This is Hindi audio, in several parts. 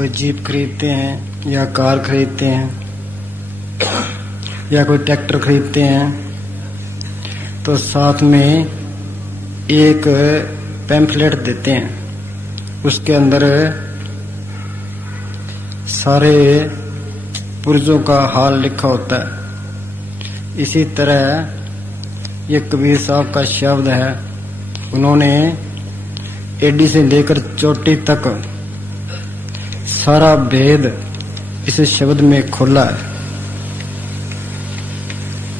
कोई जीप खरीदते हैं या कार खरीदते हैं या कोई ट्रैक्टर खरीदते हैं तो साथ में एक पैम्फलेट देते हैं। उसके अंदर सारे पुर्जों का हाल लिखा होता है। इसी तरह ये कबीर साहब का शब्द है। उन्होंने एडी से लेकर चोटी तक सारा भेद इस शब्द में खोला है।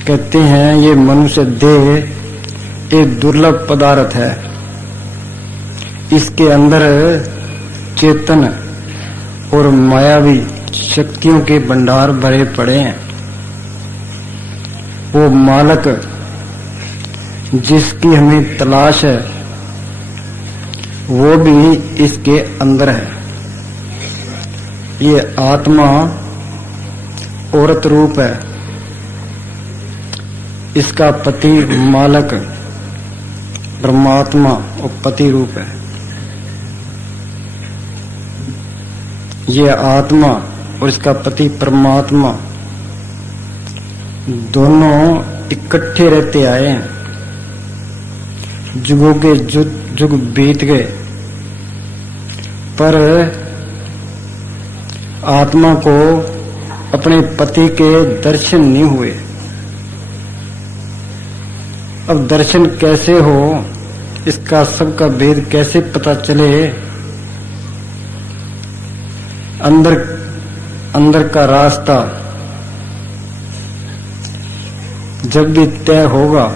कहते हैं ये मनुष्य देह एक दुर्लभ पदार्थ है। इसके अंदर चेतन और मायावी शक्तियों के भंडार भरे पड़े हैं। वो मालक जिसकी हमें तलाश है वो भी इसके अंदर है। ये आत्मा औरत रूप है। इसका पति मालक परमात्मा और पति रूप है। ये आत्मा और इसका पति परमात्मा दोनों इकट्ठे रहते आए हैं। जुगों के जुग बीत गए पर आत्मा को अपने पति के दर्शन नहीं हुए। अब दर्शन कैसे हो, इसका सबका भेद कैसे पता चले? अंदर का रास्ता जब भी तय होगा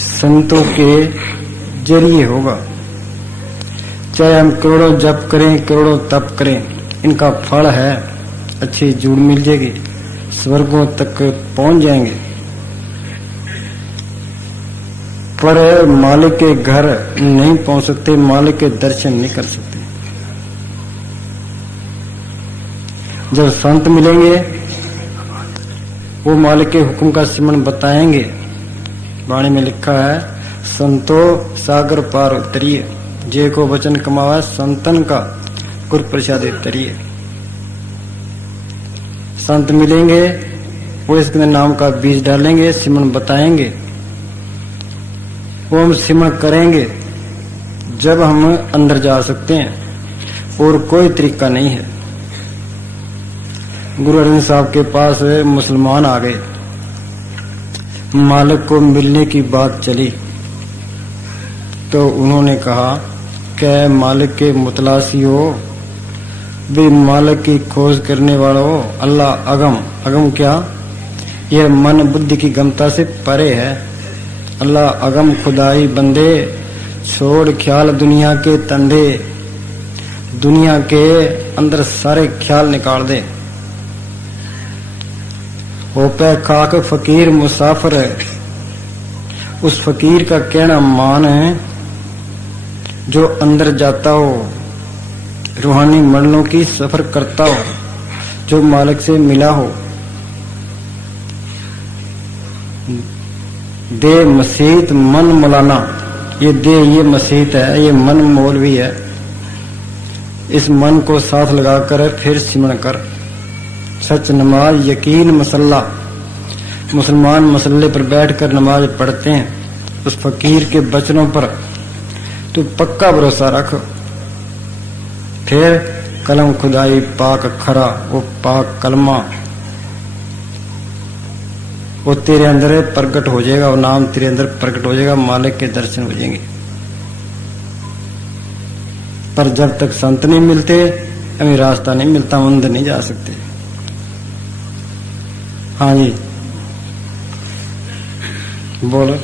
संतों के जरिए होगा। चाहे हम करोड़ों जप करें, करोड़ों तप करें, इनका फल है अच्छी जूड़ मिल जाएगी, स्वर्गों तक पहुंच जाएंगे। पर मालिक के घर नहीं पहुंच सकते, मालिक के दर्शन नहीं कर सकते। जब संत मिलेंगे वो मालिक के हुक्म का सिमरन बताएंगे। वाणी में लिखा है संतो सागर पार उतरिए, जे को वचन कमावा संतन का गुर प्रसाद उतरिए। संत मिलेंगे वो इसके नाम का बीज डालेंगे, सिमरन बताएंगे। वो हम सिमरन करेंगे जब हम अंदर जा सकते हैं और कोई तरीका नहीं है। गुरु अर्जन साहब के पास मुसलमान आ गए, मालिक को मिलने की बात चली तो उन्होंने कहा क्या मालिक के मुतलासी हो, भी मालिक की खोज करने वाला हो। अल्लाह अगम, अगम क्या, यह मन बुद्धि की गमता से परे है। अल्लाह अगम खुदाई बंदे, छोड़ ख्याल दुनिया के तंदे। दुनिया के अंदर सारे ख्याल निकाल दे। हो पे खाक फकीर मुसाफिर है। उस फकीर का कहना मान है जो अंदर जाता हो, रूहानी मंडलों की सफर करता हो, जो मालिक से मिला हो। दे मसीत मन मौलाना, ये दे ये मसीत है, ये मन मौलवी है। इस मन को साथ लगाकर फिर सिमरन कर। सच नमाज यकीन मसल्ला, मुसलमान मसल्ले पर बैठकर नमाज पढ़ते हैं। उस फकीर के वचनों पर तू पक्का भरोसा रख। फिर कलम खुदाई पाक खरा, वो पाक कलमा वो तेरे अंदर प्रकट हो जाएगा, वो नाम तेरे अंदर प्रकट हो जाएगा, मालिक के दर्शन हो जाएंगे। पर जब तक संत नहीं मिलते हमें रास्ता नहीं मिलता, हम अंदर नहीं जा सकते। हाँ जी बोलो।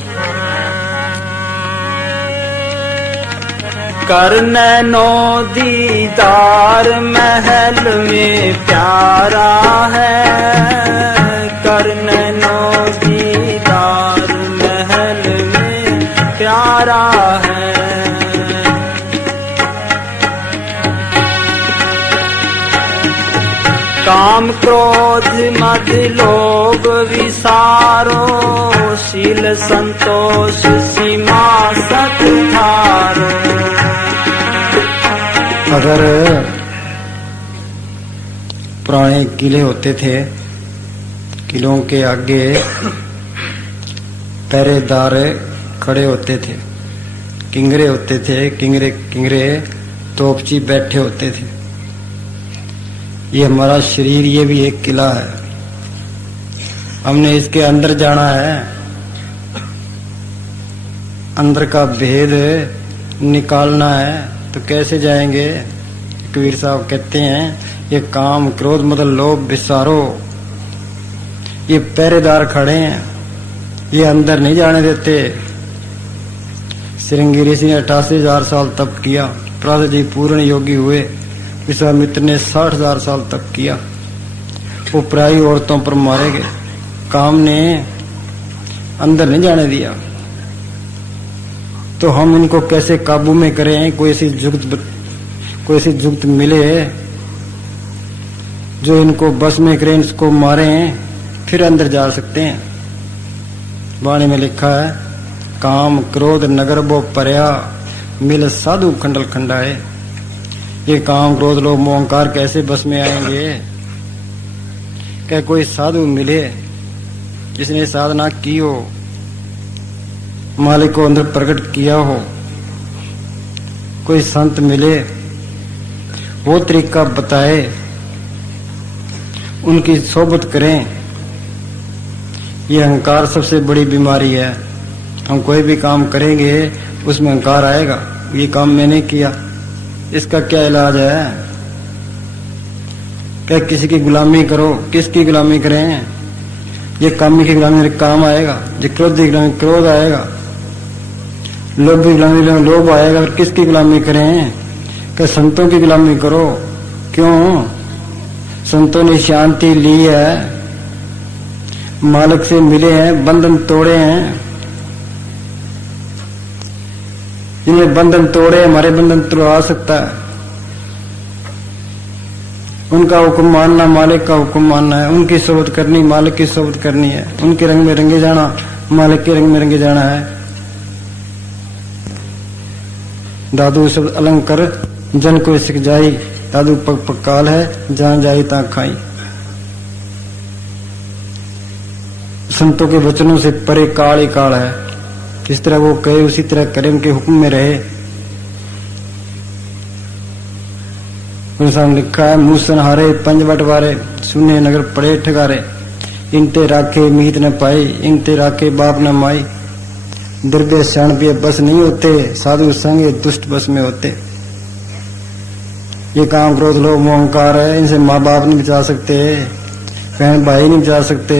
करनैनो दीदार महल में प्यारा है। करनैनो दीदार महल में प्यारा है। काम क्रोध मद लोभ विसारो, शील संतोष सीमा सत धारो। अगर पुराने किले होते थे, किलों के आगे पहरेदार खड़े होते थे, किंगरे होते थे, किंगरे तोपची बैठे होते थे। ये हमारा शरीर, ये भी एक किला है। हमने इसके अंदर जाना है, अंदर का भेद निकालना है। तो कैसे जाएंगे? कबीर साहब कहते हैं ये काम क्रोध मद लोभ विसारो, ये पहरेदार खड़े हैं, ये अंदर नहीं जाने देते। श्रृंगी ऋषि ने 88,000 साल तप किया, प्रहलाद जी पूर्ण योगी हुए, विश्वामित्र ने 60,000 साल तप किया। वो पराई औरतों पर मारे गए, काम ने अंदर नहीं जाने दिया। तो हम इनको कैसे काबू में करें? कोई ऐसी जुगत मिले जो इनको बस में करें, इसको मारें, फिर अंदर जा सकते हैं। वाणी में लिखा है, काम क्रोध नगर बो परया, मिल साधु खंडल खंडाए। ये काम क्रोध लोभ मोह अहंकार कैसे बस में आएंगे? क्या कोई साधु मिले जिसने साधना की हो, मालिक को अंदर प्रकट किया हो, कोई संत मिले वो तरीका बताए, उनकी सोबत करें। ये अहंकार सबसे बड़ी बीमारी है। हम कोई भी काम करेंगे उसमें अहंकार आएगा, ये काम मैंने किया, इसका क्या इलाज है? क्या किसी की गुलामी करो? किसकी गुलामी करें? ये कामी की गुलामी काम आएगा, ये क्रोध की गुलामी क्रोध आएगा, लोभ की गुलामी लोभ आएगा। फिर किसकी गुलामी करें? क्या संतों की गुलामी करो? क्यों? संतों ने शांति ली है, मालिक से मिले हैं, बंधन तोड़े हैं। जिन्हें बंधन तोड़े, हमारे बंधन तोड़ा सकता है। उनका हुक्म मानना, मालिक का हुक्म मानना है। उनकी सोबत करनी, मालिक की सोबत करनी है। उनके रंग में रंगे जाना, मालिक के रंग में रंगे जाना है। दादू शब्द अलंकर जन को सिख जाई, दादू पग पग काल है, जहां जाई ता खाई। संतों के वचनों से परे काल ही काल है। जिस तरह वो कहे उसी तरह करे, उनके हुक्म में रहे। लिखा है, मूसन हारे पंज बटवारे, सुने नगर पड़े ठगारे। इनते राखे मीत न पाई, इनते राखे बाप न माई। द्रव्य क्षण भी बस नहीं होते, साधु संग दुष्ट बस में होते। ये काम क्रोध लोभ मोह अहंकार है, इनसे माँ बाप नहीं बचा सकते, बहन भाई नहीं बचा सकते,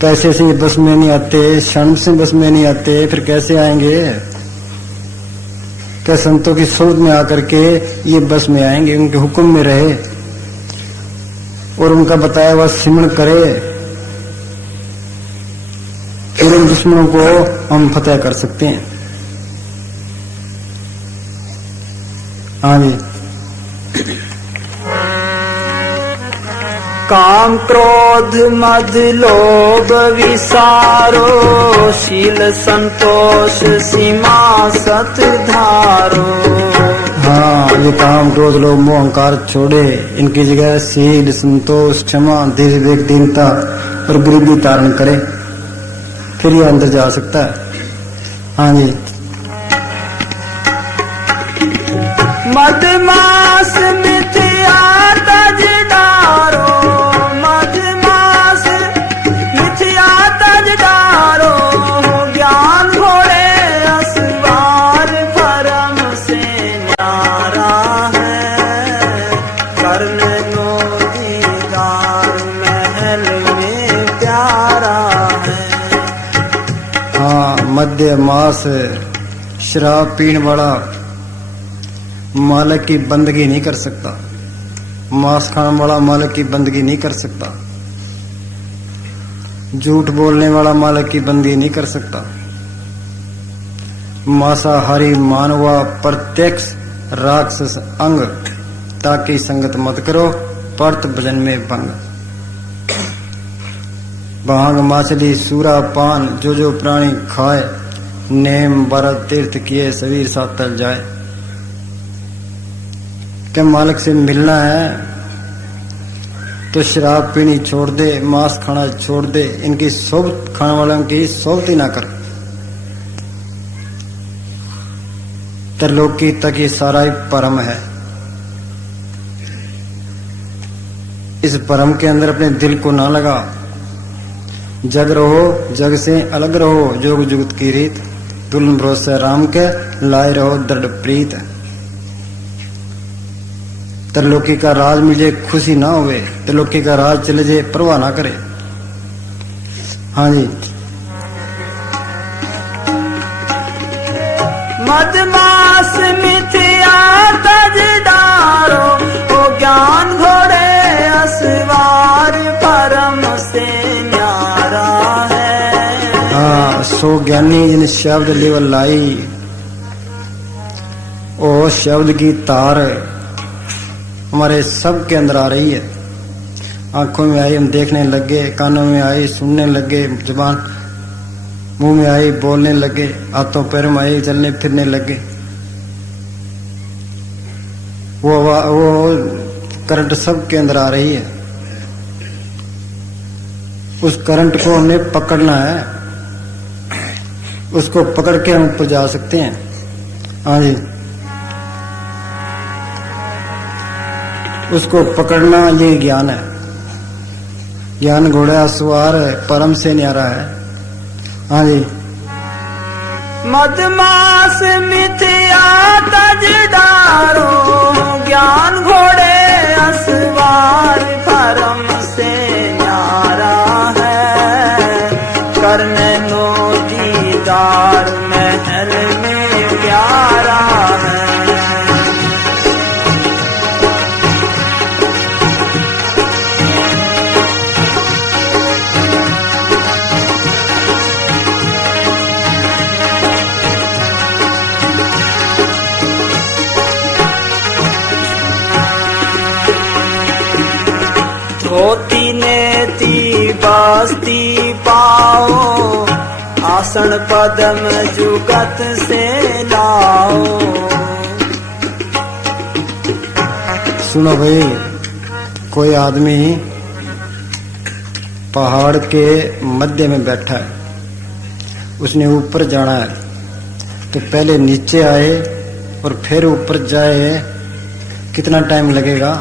पैसे से बस में नहीं आते, क्षण से बस में नहीं आते, फिर कैसे आएंगे? क्या संतों की सोच में आकर के ये बस में आएंगे? उनके हुक्म में रहे और उनका बताया हुआ सिमरण करे, फिर उन दुश्मनों को हम फतेह कर सकते हैं। हाँ जी। काम क्रोध मद लोभ विसारो, शील संतोष सीमा सत धारो। हाँ, ये काम क्रोध लोभ मोह अहंकार छोड़े, इनकी जगह शील संतोष क्षमा धीरे विवेक दीनता और गरीबी धारण करे, फिर ये अंदर जा सकता है। हाँ जी। मदमास मिथ्या तज डारो, मदमास मिथ्या तज डारो। ज्ञान घोड़े असवार भरम से न्यारा है। कर्ण नो दीदार महल में प्यारा है। हाँ, मध्य मास शराब पीने वाला मालिक की बंदगी नहीं कर सकता, मांस खाने वाला मालिक की बंदगी नहीं कर सकता, झूठ बोलने वाला मालिक की बंदगी नहीं कर सकता। मांसाहारी मानवा प्रत्यक्ष राक्षस अंग, ताकि संगत मत करो पर्त भजन में भंग। भांग माछली सूरा पान जो जो प्राणी खाए, नेम 12 तीर्थ किए सबीर सातल जाए। कि मालिक से मिलना है तो शराब पीनी छोड़ दे, मांस खाना छोड़ दे, इनकी सोबत खाने वालों की सोबत ही ना कर। त्रिलोकी तक ये सारा ही परम है। इस परम के अंदर अपने दिल को ना लगा। जग रहो, जग से अलग रहो, जोग जुगत की रीत, तुलन भरोसे राम के, लाए रहो दृढ़ प्रीत। त्रिलोकी का राज मिले खुशी ना होवे, त्रिलोकी का राज चले जाए परवाह ना करे। हाँ जी, मदमास मिथ्या तज डारो, ओ ज्ञान घोड़े असवार, परम से न्यारा है। हाँ, सो ज्ञानी जिन शब्द लेवल लाई, ओ शब्द की तार हमारे सब के अंदर आ रही है। आंखों में आई हम देखने लगे, कानों में आई सुनने लगे, जुबान मुंह में आई बोलने लगे, हाथों पैरों में आई चलने फिरने लगे। वो करंट सब के अंदर आ रही है। उस करंट को हमें पकड़ना है, उसको पकड़ के हम ऊपर जा सकते हैं। हाँ जी, उसको पकड़ना ये ज्ञान है। ज्ञान घोड़ा सवार है, परम से न्यारा है। हाँ जी, मदमास मिथ्या तज डारो, ज्ञान घोड़े असवार, परम से न्यारा है। करने नो दीदार महल में प्यारा है। धोती नेति बस्ती पाओ, आसन पदम जुगत से लाओ। सुनो भाई, कोई आदमी पहाड़ के मध्य में बैठा है, उसने ऊपर जाना है, तो पहले नीचे आए और फिर ऊपर जाए, कितना टाइम लगेगा?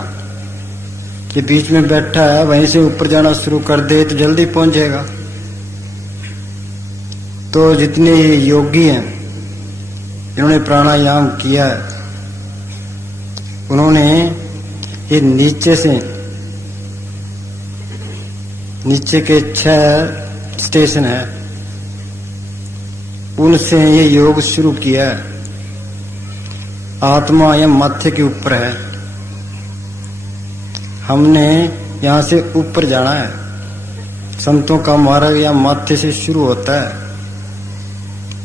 ये बीच में बैठा है, वहीं से ऊपर जाना शुरू कर दे तो जल्दी पहुंच जाएगा। तो जितने योगी हैं, इन्होंने प्राणायाम किया है, उन्होंने ये नीचे से, नीचे के 6 स्टेशन है, उनसे ये योग शुरू किया है। आत्मा या माथे के ऊपर है, हमने यहां से ऊपर जाना है। संतों का मार्ग या माथे से शुरू होता है।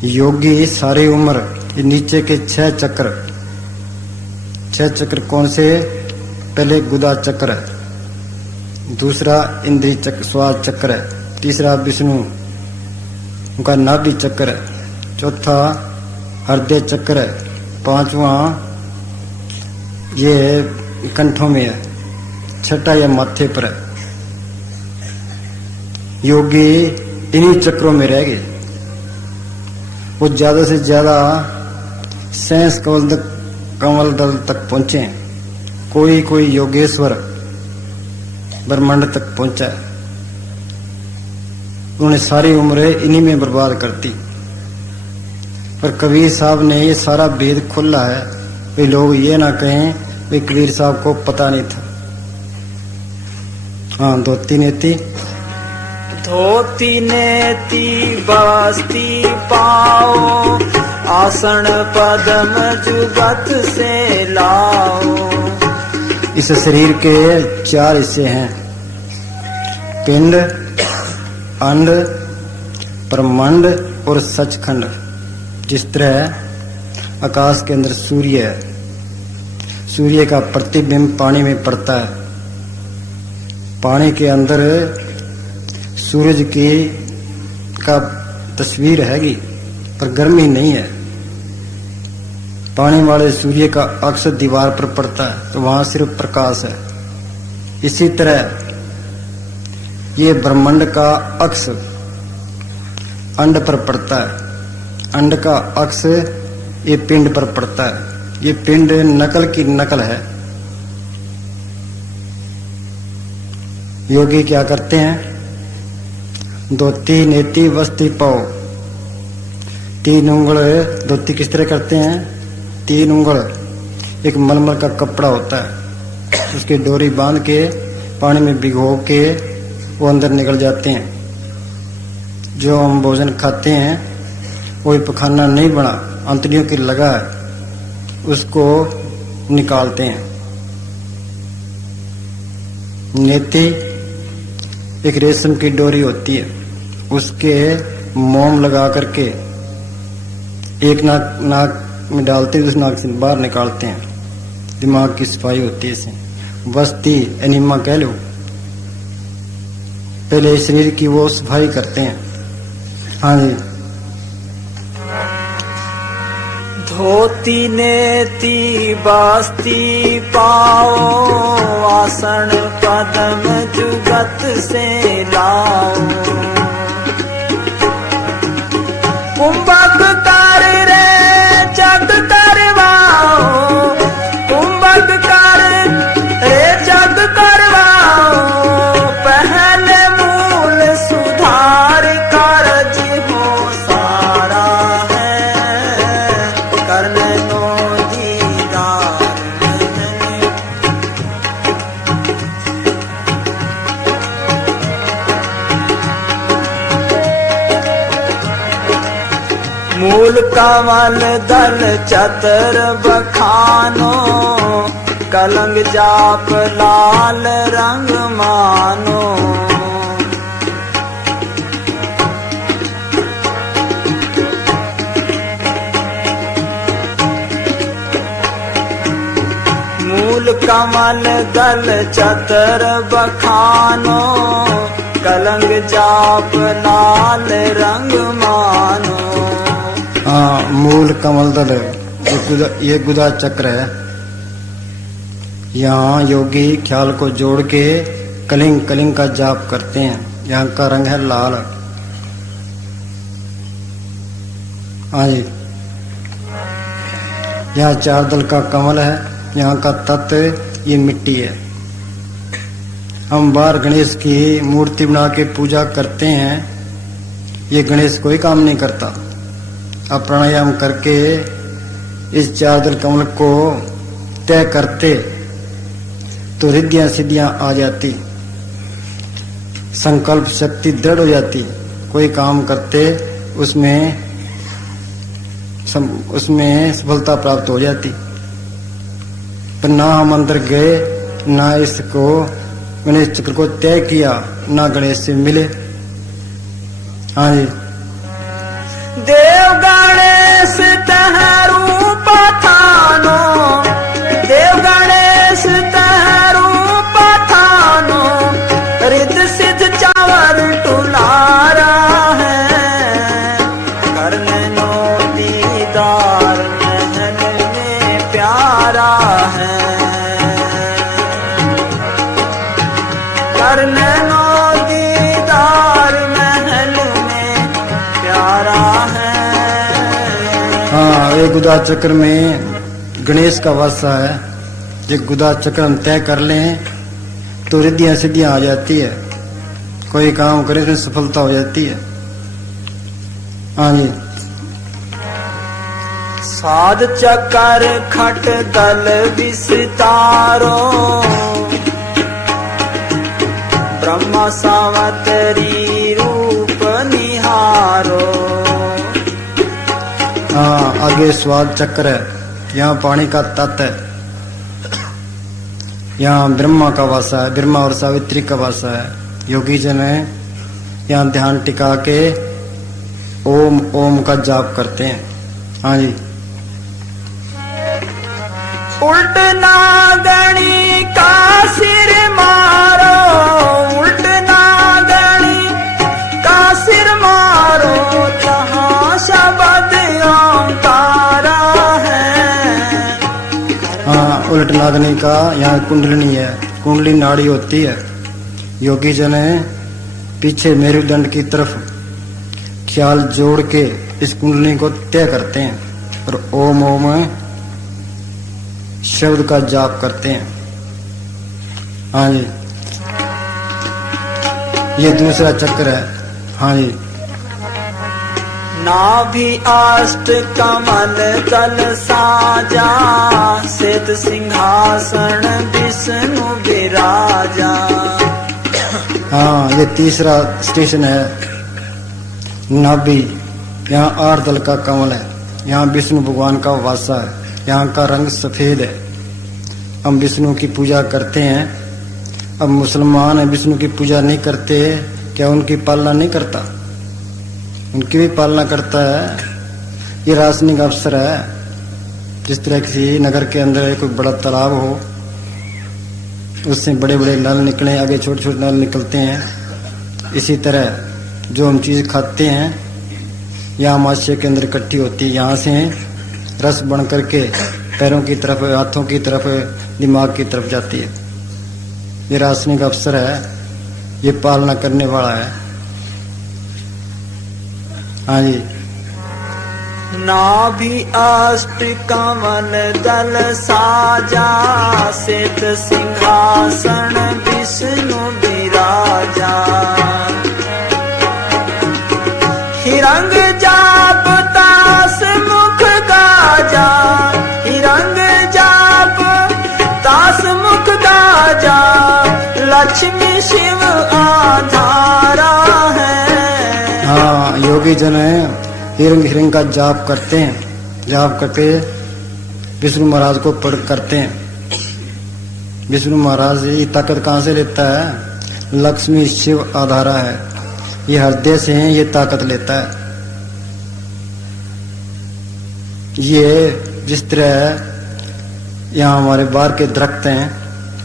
योगी सारी उम्र ये नीचे के 6 चक्र, 6 चक्र कौन से? पहले गुदा चक्र है, दूसरा इंद्रिय चक्र स्वाद चक्र है, तीसरा विष्णु उनका नाभि चक्र है, चौथा हृदय चक्र है, 5वां ये कंठों में है, छठा या माथे पर है। योगी इन्हीं चक्रों में रह गए। वो ज्यादा से ज्यादा सैंस कमल दल तक पहुंचे। कोई योगेश्वर ब्रह्मांड तक पहुंचा है। उन्होंने सारी उम्र इन्हीं में बर्बाद कर दी। पर कबीर साहब ने ये सारा भेद खोला है। वे लोग ये ना कहें वे कबीर साहब को पता नहीं था। हाँ, धोती नेति बस्ती पाओ, आसन पदम जुगत से लाओ। इस शरीर के 4 हिस्से हैं, पिंड, अंड, ब्रह्मांड और सचखंड। जिस तरह आकाश के अंदर सूर्य है, सूर्य का प्रतिबिंब पानी में पड़ता है, पानी के अंदर सूरज की का तस्वीर हैगी, पर गर्मी नहीं है। पानी वाले सूर्य का अक्स दीवार पर पड़ता है तो वहां सिर्फ प्रकाश है। इसी तरह ये ब्रह्मांड का अक्स अंड पर पड़ता है, अंड का अक्स ये पिंड पर पड़ता है। ये पिंड नकल की नकल है। योगी क्या करते हैं? धोती नेति वस्ती पाओ। 3 उंगल धोती किस तरह करते हैं? 3 उंगल एक मलमल का कपड़ा होता है, उसकी डोरी बांध के पानी में भिगो के वो अंदर निकल जाते हैं। जो हम भोजन खाते हैं कोई पखाना नहीं बना, अंतड़ियों की लगा है, उसको निकालते हैं। नेति एक रेशम की डोरी होती है, उसके मोम लगा करके एक नाक में डालते हैं, उस नाक से बाहर निकालते हैं। दिमाग की सफाई होती है इससे। बस्ती एनिमा कह लो, पहले शरीर की वो सफाई करते हैं। हाँ जी। धोती नेति बास्ती पाओ, आसन पदम जुगत से लाओ। कुंभक कर रे जग करवाओ, कुंभक कर रे जग करवाओ। पहले मूल सुधार कारज हो सारा है, करने नो दीदार मूल कमल दल चतर बखानो, कलंग जाप लाल रंग मानो। मूल कमल दल चतर बखानो, कलंग जाप लाल रंग मानो। हाँ, मूल कमल दल ये गुदा चक्र है। यहाँ योगी ख्याल को जोड़ के कलिंग कलिंग का जाप करते हैं। यहाँ का रंग है लाल। हाँ जी। यहाँ 4 दल का कमल है। यहाँ का तत्व ये मिट्टी है। हम बाहर गणेश की मूर्ति बना के पूजा करते हैं। ये गणेश कोई काम नहीं करता। अब प्राणायाम करके इस 4 दल कमल को तय करते तो रिद्धियां सिद्धियां आ जाती, संकल्प शक्ति दृढ़ हो जाती। कोई काम करते उसमें सफलता प्राप्त हो जाती। पर ना हम अंदर गए, ना इसको गणेश चक्र को तय किया, ना गणेश से मिले। हाँ जी। देव गणेश तह रूप थानो, देव गणेश तह रूप थानो। रिद्ध सिद्ध चावर टुलारा है, करने नो दीदार महल में प्यारा है। करने नो दीदार महल में प्यारा है। हाँ, ये गुदा चक्र में गणेश का वासा है। ये गुदा चक्र हम तय कर लें तो रिद्धियां सिद्धियां आ जाती है। कोई काम करे तो सफलता हो जाती है। हाँ जी। साध चकर खट दल विस्तारो, ब्रह्मा सावतरी रूप निहारो। हाँ, आगे स्वाद चक्र है। यहाँ पानी का तत्व है। यहाँ ब्रह्मा का वासा है, ब्रह्मा और सावित्री का वासा है। योगी जन है यहाँ ध्यान टिका के ओम ओम का जाप करते हैं। हाँ जी। उल्ट नागणी का सिर मारो, उल्ट नागणी का सिर मारो। जहाँ शब्द ओंकारा है, नागनी का यहाँ कुंडलिनी है, कुंडली नाड़ी होती है। योगी जन पीछे मेरुदंड की तरफ ख्याल जोड़ के इस कुंडली को तय करते हैं और ओम ओम शब्द का जाप करते हैं। हाँ जी, ये दूसरा चक्र है। हाँ जी, नाभि अष्ट कमल तल साजा, श्वेत सिंहासन विष्णु विराजा। हाँ, ये तीसरा स्टेशन है। नाभि, यहाँ 8 दल का कमल है, यहाँ विष्णु भगवान का वासा है, यहाँ का रंग सफेद है। हम विष्णु की पूजा करते हैं। अब मुसलमान विष्णु की पूजा नहीं करते, क्या उनकी पालना नहीं करता? उनकी भी पालना करता है। ये रासायनिक अवसर है। जिस तरह किसी नगर के अंदर कोई बड़ा तालाब हो, उससे बड़े बड़े नल निकले, आगे छोटे छोटे नल निकलते हैं। इसी तरह जो हम चीज़ खाते हैं यहाँ माशे के अंदर इकट्ठी होती है, यहाँ से रस बन करके पैरों की तरफ, हाथों की तरफ, दिमाग की तरफ जाती है। ये रासायनिक अवसर है, ये पालना करने वाला है। हाँ जी, नाभि अष्ट कमल दल साजा, श्वेत सिंहासन विष्णु विराजा। हिरंग जाप तास मुख गाजा, हिरंग जाप तास मुख गाजा। लक्ष्मी शिव आधारा है। हाँ, योगी जन हिरंग हिरंग का जाप करते हैं। जाप करके विष्णु महाराज को पढ़ करते हैं। विष्णु महाराज ये ताकत कहाँ से लेता है? लक्ष्मी शिव आधारा है, ये हृदय से ये ताकत लेता है। ये जिस तरह यहाँ हमारे बाहर के दरख्त हैं,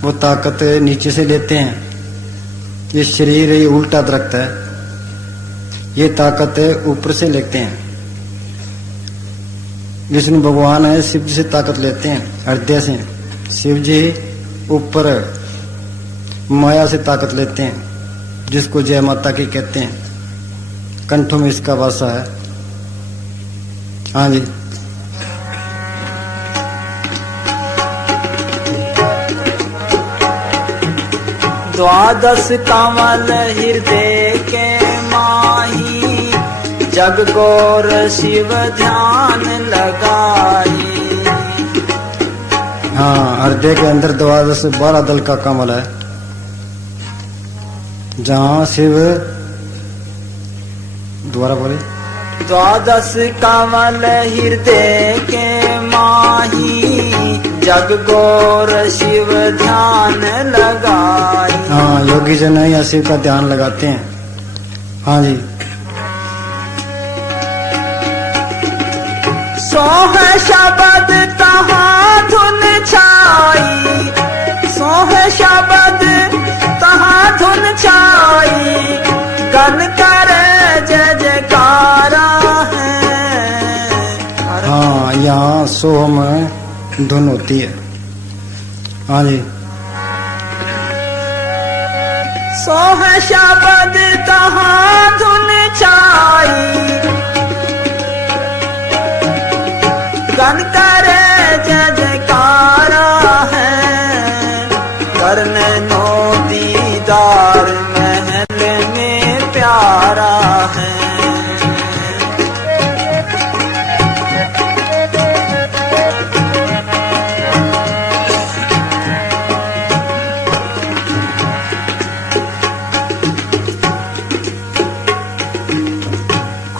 वो ताकत नीचे से लेते हैं। ये शरीर ये उल्टा दरख्त है, ये ताकत ऊपर से लेते हैं। विष्णु भगवान है, शिव जी से ताकत लेते हैं हृदय से। शिव जी ऊपर माया से ताकत लेते हैं, जिसको जय माता की कहते हैं। कंठों में इसका वासा है। हाँ जी, द्वादश कमल हृदय के माही, जग गौर शिव ध्यान लगाई। हाँ, हृदय के अंदर 12 दल का कमल है, जहाँ शिव, दोबारा बोले, द्वादश कमल हृदय के माही, जग गौर शिव ध्यान लगाई। हाँ, योगी जन या शिव का ध्यान लगाते हैं। हाँ जी, सोह शब्द तहाँ धुन छाई, सोह शब्द तहाँ धुन छाई। गन कर जय जयकारा है। हाँ, यहाँ सोहम धुन होती है। हाँ जी, सोह शब्द तहाँ धुन छाई। गन कर जय जयकारा है। करने नो दीदार महल में प्यारा है।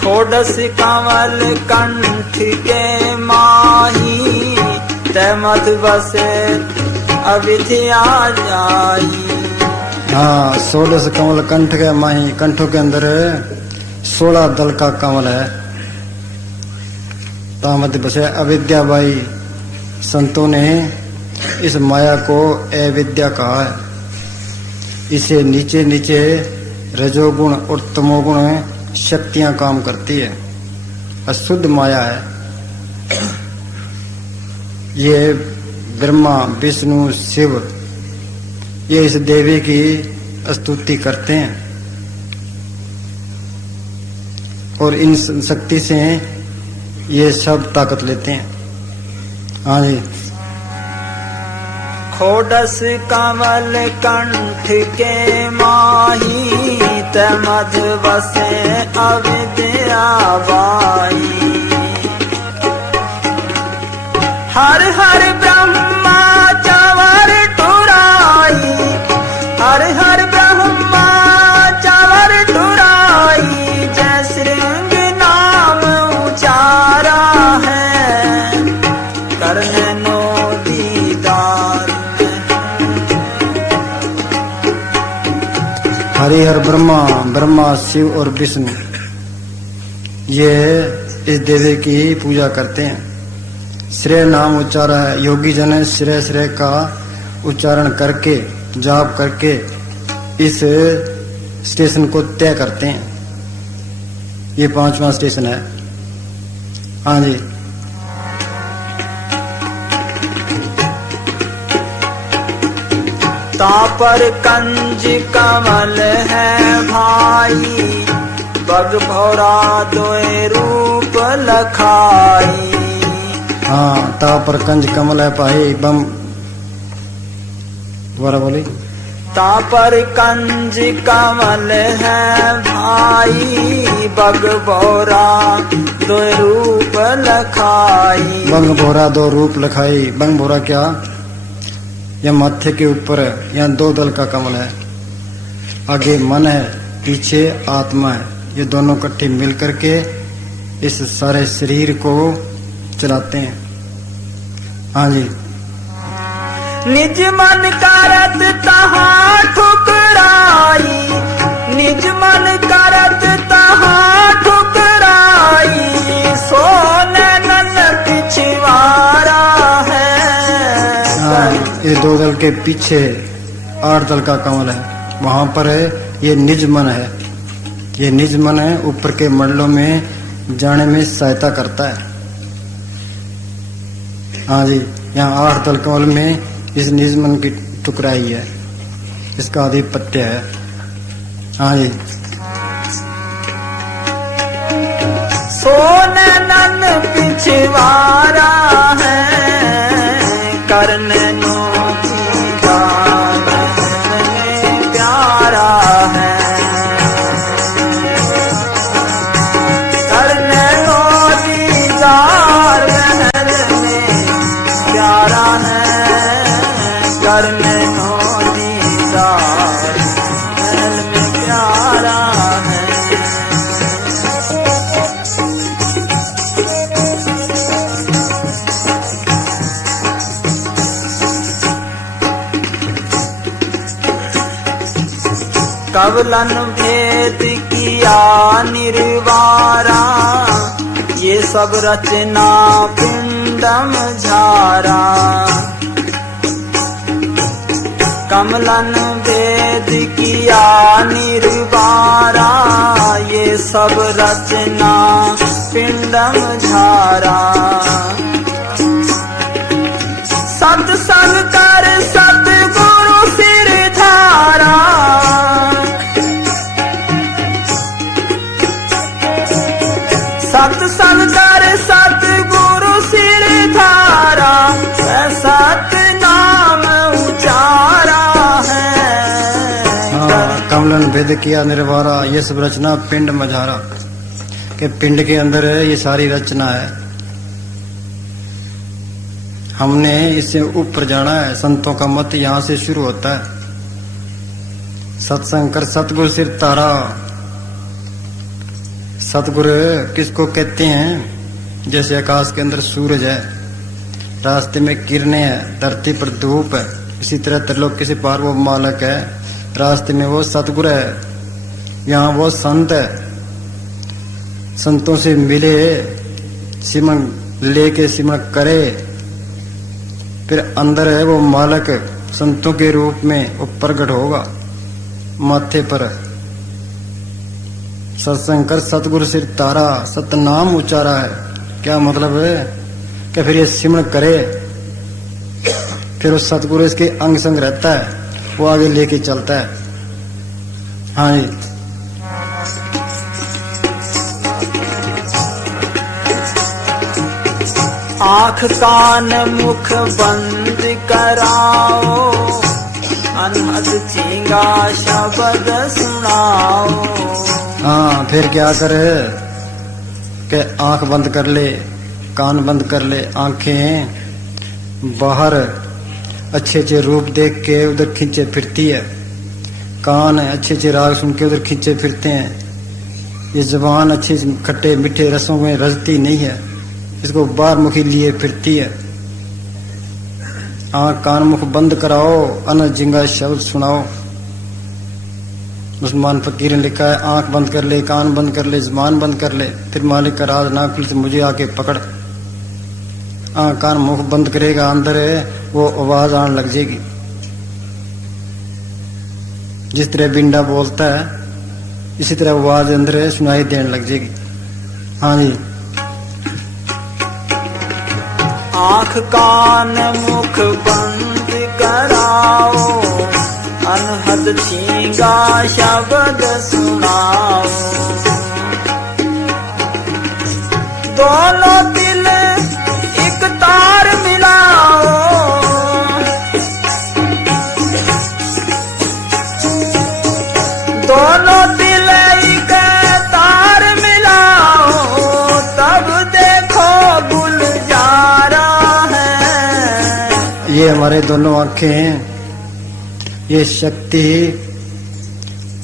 खोडस कमल कंठ के माही, तय मत बसे अविद्या जाई। हाँ, 16 कमल कंठ के माही, कंठों के अंदर 16 दल का कमल है। तामत बसे अविद्या बाई। संतों ने इस माया को अविद्या कहा है। इसे नीचे नीचे रजोगुण और तमोगुण शक्तियां काम करती है। अशुद्ध माया है। ये ब्रह्मा विष्णु शिव ये इस देवी की स्तुति करते हैं और इन शक्ति से ये सब ताकत लेते हैं। हाँ जी। खोडस कमल कंठ के माही ते मध बसे अविद्या बाई। हर हर ब्रह्मा चवर टुराई, हर हर ब्रह्मा चवर टुराई। जय श्रृंग नाम उचारा है करने नो दीदार। हरिहर ब्रह्मा, ब्रह्मा शिव और विष्णु ये इस देवी की पूजा करते हैं। श्रेय नाम उच्चारण है, योगी जन श्रेय श्रेय का उच्चारण करके जाप करके इस स्टेशन को तय करते हैं। ये 5वां स्टेशन है। हाँ जी। तापर कंज कमल है भाई, बग भौरा दोए रूप लखाई। हाँ, तापर कंज कमल है भाई बम दोबारा बोली। तापर कंज कमल है भाई, बग भौरा दो रूप लखाई। बंग भोरा दो रूप लखाई। बंग भोरा क्या? यह माथे के ऊपर है, यहाँ 2 दल का कमल है। आगे मन है, पीछे आत्मा है। ये दोनों इकट्ठे मिलकर के इस सारे शरीर को चलाते हैं। हाँ जी। निज मन करत तहा ठुकराई, निज मन करत तहा ठुकराई। सोने नन पिछवारा है। ये 2 दल के पीछे 8 दल का कमल है। वहां पर है ये निज मन है। ये निज मन है, ऊपर के मंडलों में जाने में सहायता करता है। हाँ जी। यहाँ 8 दल कमल में इस निज मन की टुकराई है, इसका आधिपत्य है। हाँ जी। सोने नन पिछवारा है करने नो दीदार में प्यारा है। करने नो दीदार महल में प्यारा है। करने नो दीदार महल में प्यारा है। कवलन भेद किया निर्वारा, ये सब रचना पिंडम झारा। कमलन भेद किया निर्वारा, ये सब रचना पिंडम झारा। सत्संग कर सतगुरु सिर धारा, सत्संग कर सतगुरु सिर धारा। सत नाम उचारा है। कमलन भेद किया निर्वारा, ये सब रचना पिंड मझारा के पिंड के अंदर है। ये सारी रचना है। हमने इससे ऊपर जाना है। संतों का मत यहाँ से शुरू होता है। सत्संग कर सतगुरु सिर तारा। सतगुरु किसको कहते हैं? जैसे आकाश के अंदर सूरज है, रास्ते में किरणें है, धरती पर धूप है, इसी तरह त्रिलोक के पार वो मालक है, रास्ते में वो सतगुरु है, यहाँ वो संत है। संतों से मिले, सिमरन लेके सिमरन करे, फिर अंदर है वो मालक संतों के रूप में वो प्रकट होगा माथे पर। सत्संग कर सतगुरु सिर तारा, सतनाम उचारा है। क्या मतलब है कि फिर ये सिमरन करे फिर उस सतगुरु इसके अंग संग रहता है, वो आगे लेके चलता है। हाँ जी। आँख कान मुख बंद कराओ, अनहद चींगा शब्द सुनाओ। हाँ, फिर क्या करे कि आंख बंद कर ले, कान बंद कर ले। आंखें बाहर अच्छे अच्छे रूप देख के उधर खींचे फिरती है, कान अच्छे अच्छे राग सुन के उधर खींचे फिरते हैं। ये जुबान अच्छे खट्टे मीठे रसों में रजती नहीं है, इसको बाहर मुखी लिए फिरती है। आंख कान मुख बंद कराओ, अन जिंगा शब्द सुनाओ। मुसलमान फकीर ने लिखा है, आंख बंद कर ले, कान बंद कर ले, जुबान बंद कर ले, फिर मालिक का राज ना खुले तो मुझे आके पकड़। आंख कान मुख बंद करेगा, अंदर है वो आवाज आने लग जाएगी। जिस तरह बिंडा बोलता है इसी तरह आवाज अंदर है सुनाई देने लग जाएगी। हाँ जी। आँख कान मुख बंद कराओ, अनहद छींगा शब्द सुनाओ। दोनों दिल एक तार मिलाओ, दोनों दिल एक तार मिलाओ, तब देखो गुलजारा है। ये हमारे दोनों आंखें हैं, ये शक्ति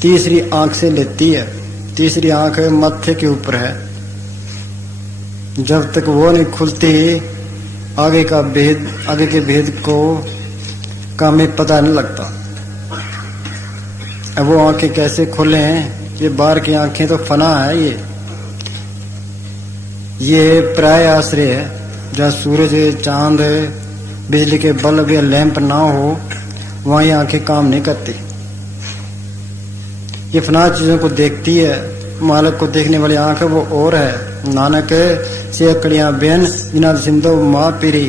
तीसरी आंख से लेती है। तीसरी आंख माथे के ऊपर है, जब तक वो नहीं खुलती आगे का भेद, आगे के भेद को का हमें पता नहीं लगता। अब वो आंखें कैसे खोले हैं? ये बाहर की आंखें तो फना है, ये प्राय आश्रय है। जहाँ सूरज चांद बिजली के बल्ब या लैंप ना हो वहां ये आंखें काम नहीं करती। ये फना चीजों को देखती है, मालिक को देखने वाली आंख वो और है। नानक से कड़ियां बेन जिना सिंधो माँ पीरी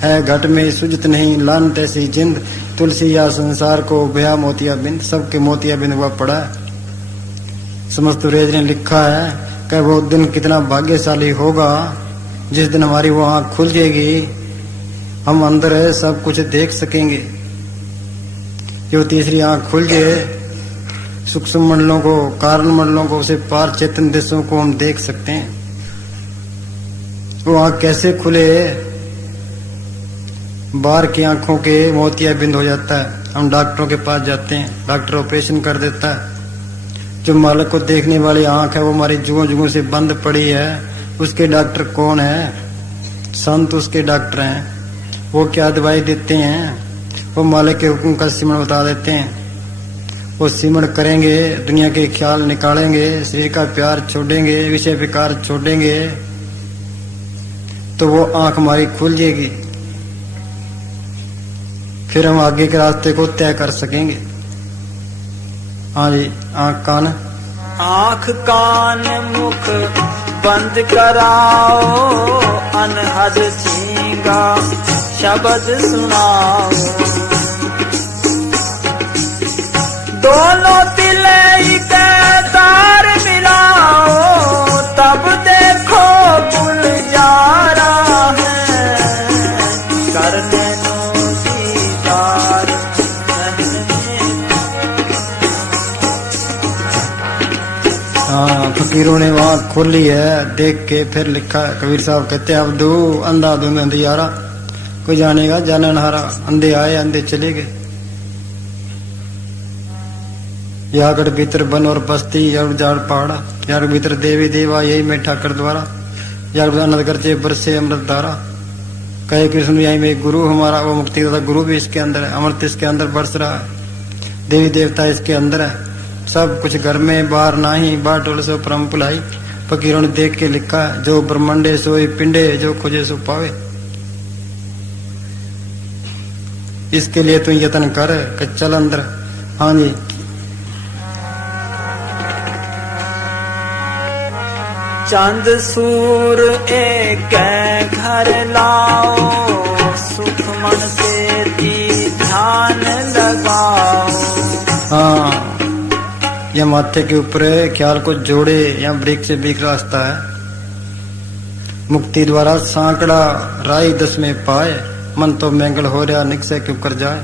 है, घट में सुजत नहीं लान तैसी जिंद, तुलसी या संसार को भया मोतिया बिंद। सबके मोतिया बिंद हुआ पड़ा है। समस्त रेज ने लिखा है कि वो दिन कितना भाग्यशाली होगा जिस दिन हमारी वो आंख खुल जाएगी, हम अंदर है सब कुछ देख सकेंगे। जो तीसरी आंख खुल जाए, सूक्ष्म मंडलों को, कारण मंडलों को, उसे पार चेतन देशों को हम देख सकते हैं। वो आंख कैसे खुले? बाहर की आंखों के मोतिया बिंद हो जाता है, हम डॉक्टरों के पास जाते हैं, डॉक्टर ऑपरेशन कर देता है। जो मालिक को देखने वाली आंख है वो हमारी जुगों जुगों से बंद पड़ी है, उसके डॉक्टर कौन है? संत उसके डॉक्टर हैं। वो क्या दवाई देते हैं? वो मालिक के हुक्म का सिमरण बता देते हैं। वो सिमरण करेंगे, दुनिया के ख्याल निकालेंगे, शरीर का प्यार छोड़ेंगे, विषय विकार छोड़ेंगे, तो वो आंख हमारी खुल जाएगी। फिर हम आगे के रास्ते को तय कर सकेंगे। हाँ जी। आंख कान मुख बंद कराओ, अनहद छींगा शब्द सुनाओ। दोनों दिल एक तार मिलाओ, तब देखो गुलजारा है। करने नो दीदार फकीरों ने वहां खोली है, देख के फिर लिखा। कबीर साहब कहते हैं, अब दो अंधा धुंध अंधियारा, कोई जानेगा जाननहारा। अंधे आए अंधे चले गए। यागढ़ भीतर बन और बस्ती, यार जाड़ पहाड़ा, यार भीतर देवी देवा यही में ठाकर द्वारा, यार अनंद करते बरसे अमृत धारा। कहे कृष्ण यही में गुरु हमारा, वो मुक्ति दाता गुरु भी इसके अंदर है, अमृत इसके अंदर बरस रहा है, देवी देवता इसके अंदर है। सब कुछ घर में बाहर नाही, बाहर टोल से परम पुलाई। फकीरों ने देख के लिखा, जो ब्रह्मंडे सोई पिंडे, जो खोजे सो पावे। इसके लिए तू यत्न कर कि चल अंदर। हाँ जी। चंद सूर एक घर लाओ, सुख मन से ध्यान लगाओ। हाँ, यह माथे के ऊपर ख्याल को जोड़े या ब्रेक से ब्रेक रास्ता है। मुक्ति द्वारा सांकड़ा राय 10 में पाए, मन तो मैंगल हो रहा निकसे क्यों कर जाए।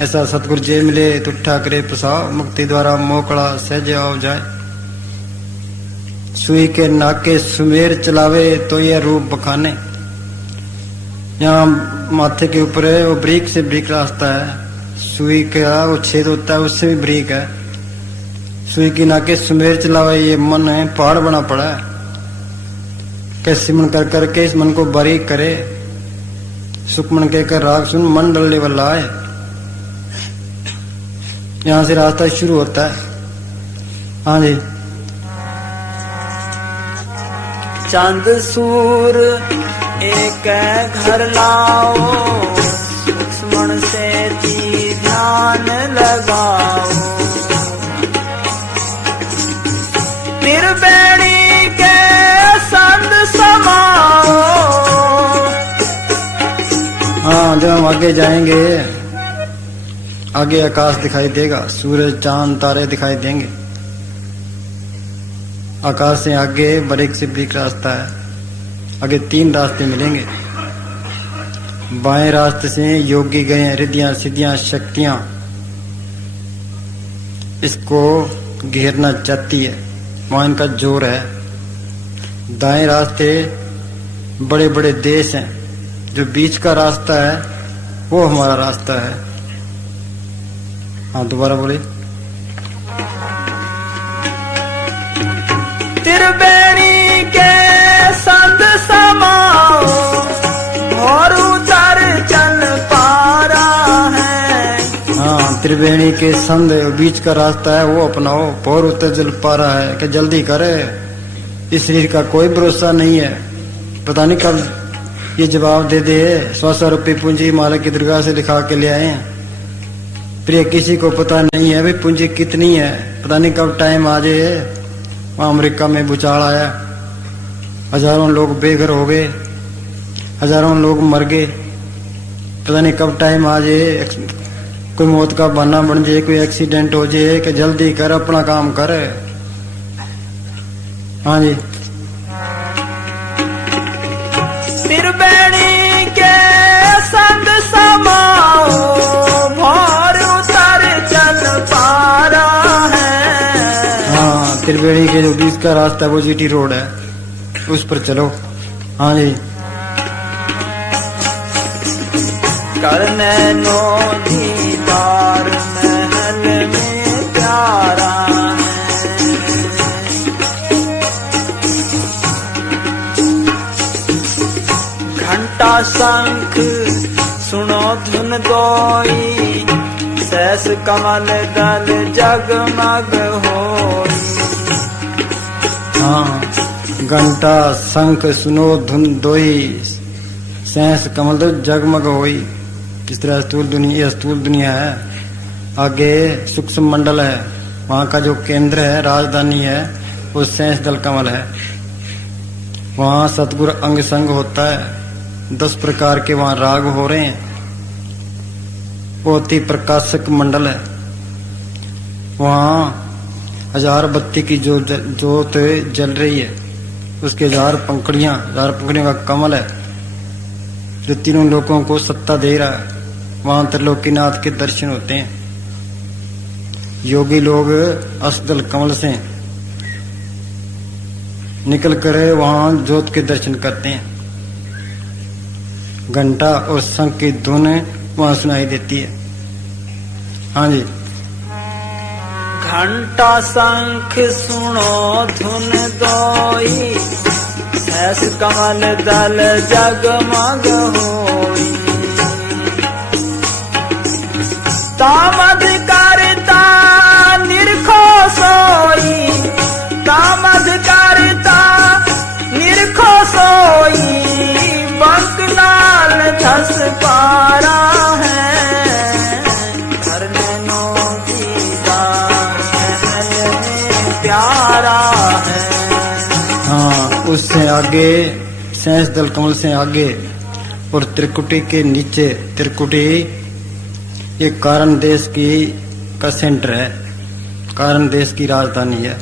ऐसा सतगुरु जे मिले तुठा करे प्रसाव, मुक्ति द्वारा मोकड़ा सहज आओ जाए। सुई के नाके सुमेर चलावे तो यह रूप बखाने। यहाँ माथे के ऊपर है वो ब्रीक से ब्रीक रास्ता है। सुई का वो छेद होता है उससे भी ब्रीक है। सुई की नाके सुमेर चलावे, ये मन है पहाड़ बना पड़ा है। कैसे मन कर करके इस मन को बारीक करे, सुख मन कहकर राग सुन मन डलने वाला है। यहाँ से रास्ता शुरू होता है। हाँ जी। चांद सूर एक घर लाओ, सुक्ष्मण से ध्यान लगाओ। त्रिवेणी के संग समाओ। हाँ, जब हम आगे जाएंगे आगे आकाश दिखाई देगा, सूरज चांद तारे दिखाई देंगे। आकाश से आगे बारीक से बारीक रास्ता है। आगे 3 रास्ते मिलेंगे। बाएं रास्ते से योगी गए हैं, रिद्धियां सिद्धियां शक्तियां इसको घेरना चाहती है, वहां इनका जोर है। दाएं रास्ते बड़े बड़े देश हैं, जो बीच का रास्ता है वो हमारा रास्ता है। हाँ, दोबारा बोले। त्रिवेणी के संग समाओ, और उतर चल पारा है। हाँ, त्रिवेणी के संग बीच का रास्ता है वो अपनाओ, और उतर जल पा रहा है कि जल्दी करे। इस शरीर का कोई भरोसा नहीं है, पता नहीं कब ये जवाब दे दे। 100 रुपये पूंजी मालिक की दरगाह से लिखा के ले आए हैं। प्रिय किसी को पता नहीं है भाई पूंजी कितनी है, पता नहीं कब टाइम आ जाए। वहां अमेरिका में भूचाल आया, हजारों लोग बेघर हो गए, हजारों लोग मर गए। पता नहीं कब टाइम आ जाए, कोई मौत का बहाना बन जाए, कोई एक्सीडेंट हो जाए कि जल्दी कर अपना काम कर। हाँ जी। त्रिवेणी के संग समाओ, भोर उतर चल पारा है। हाँ, त्रिवेणी के जो बीच का रास्ता है वो जीटी रोड है, उस पर चलो। हाँ जी। करने नो दीदार महल में प्यारा है। घंटा शंख सुनो धुन दोई, सहस कमल दल जगमग होई। हाँ, घंटा शंख सुनो धुन दोई, सहस कमल तो जगमग होई। जिस तरह स्थूल दुनिया है, आगे सूक्ष्म मंडल है, वहाँ का जो केंद्र है राजधानी है वो सहस दल कमल है। वहाँ सतगुरु अंग संग होता है, 10 प्रकार के वहाँ राग हो रहे हैं। वो अति प्रकाशक मंडल है। वहाँ 1000 बत्ती की जो जोत जल रही है, उसके 1000 पंखुड़ियां का कमल है जो तीनों लोगों को सत्ता दे रहा है। वहां त्रिलोकीनाथ के दर्शन होते हैं। योगी लोग असदल कमल से निकल कर वहां ज्योत के दर्शन करते हैं। घंटा और शंख की धुन वहां सुनाई देती है। हाँ जी। घंटा शंख सुनो धुन दोई, सहस कमल दल जगमग होई। तामद करता निरखो सोई, तामद करता निरखो सोई। बंक नाल धस पारा है, घर नैनो दीदार महल में प्यारा है। हाँ, उससे आगे सहस दल कमल से आगे और त्रिकुटी के नीचे, त्रिकुटी ये कारण देश का सेंटर है, कारण देश की राजधानी है।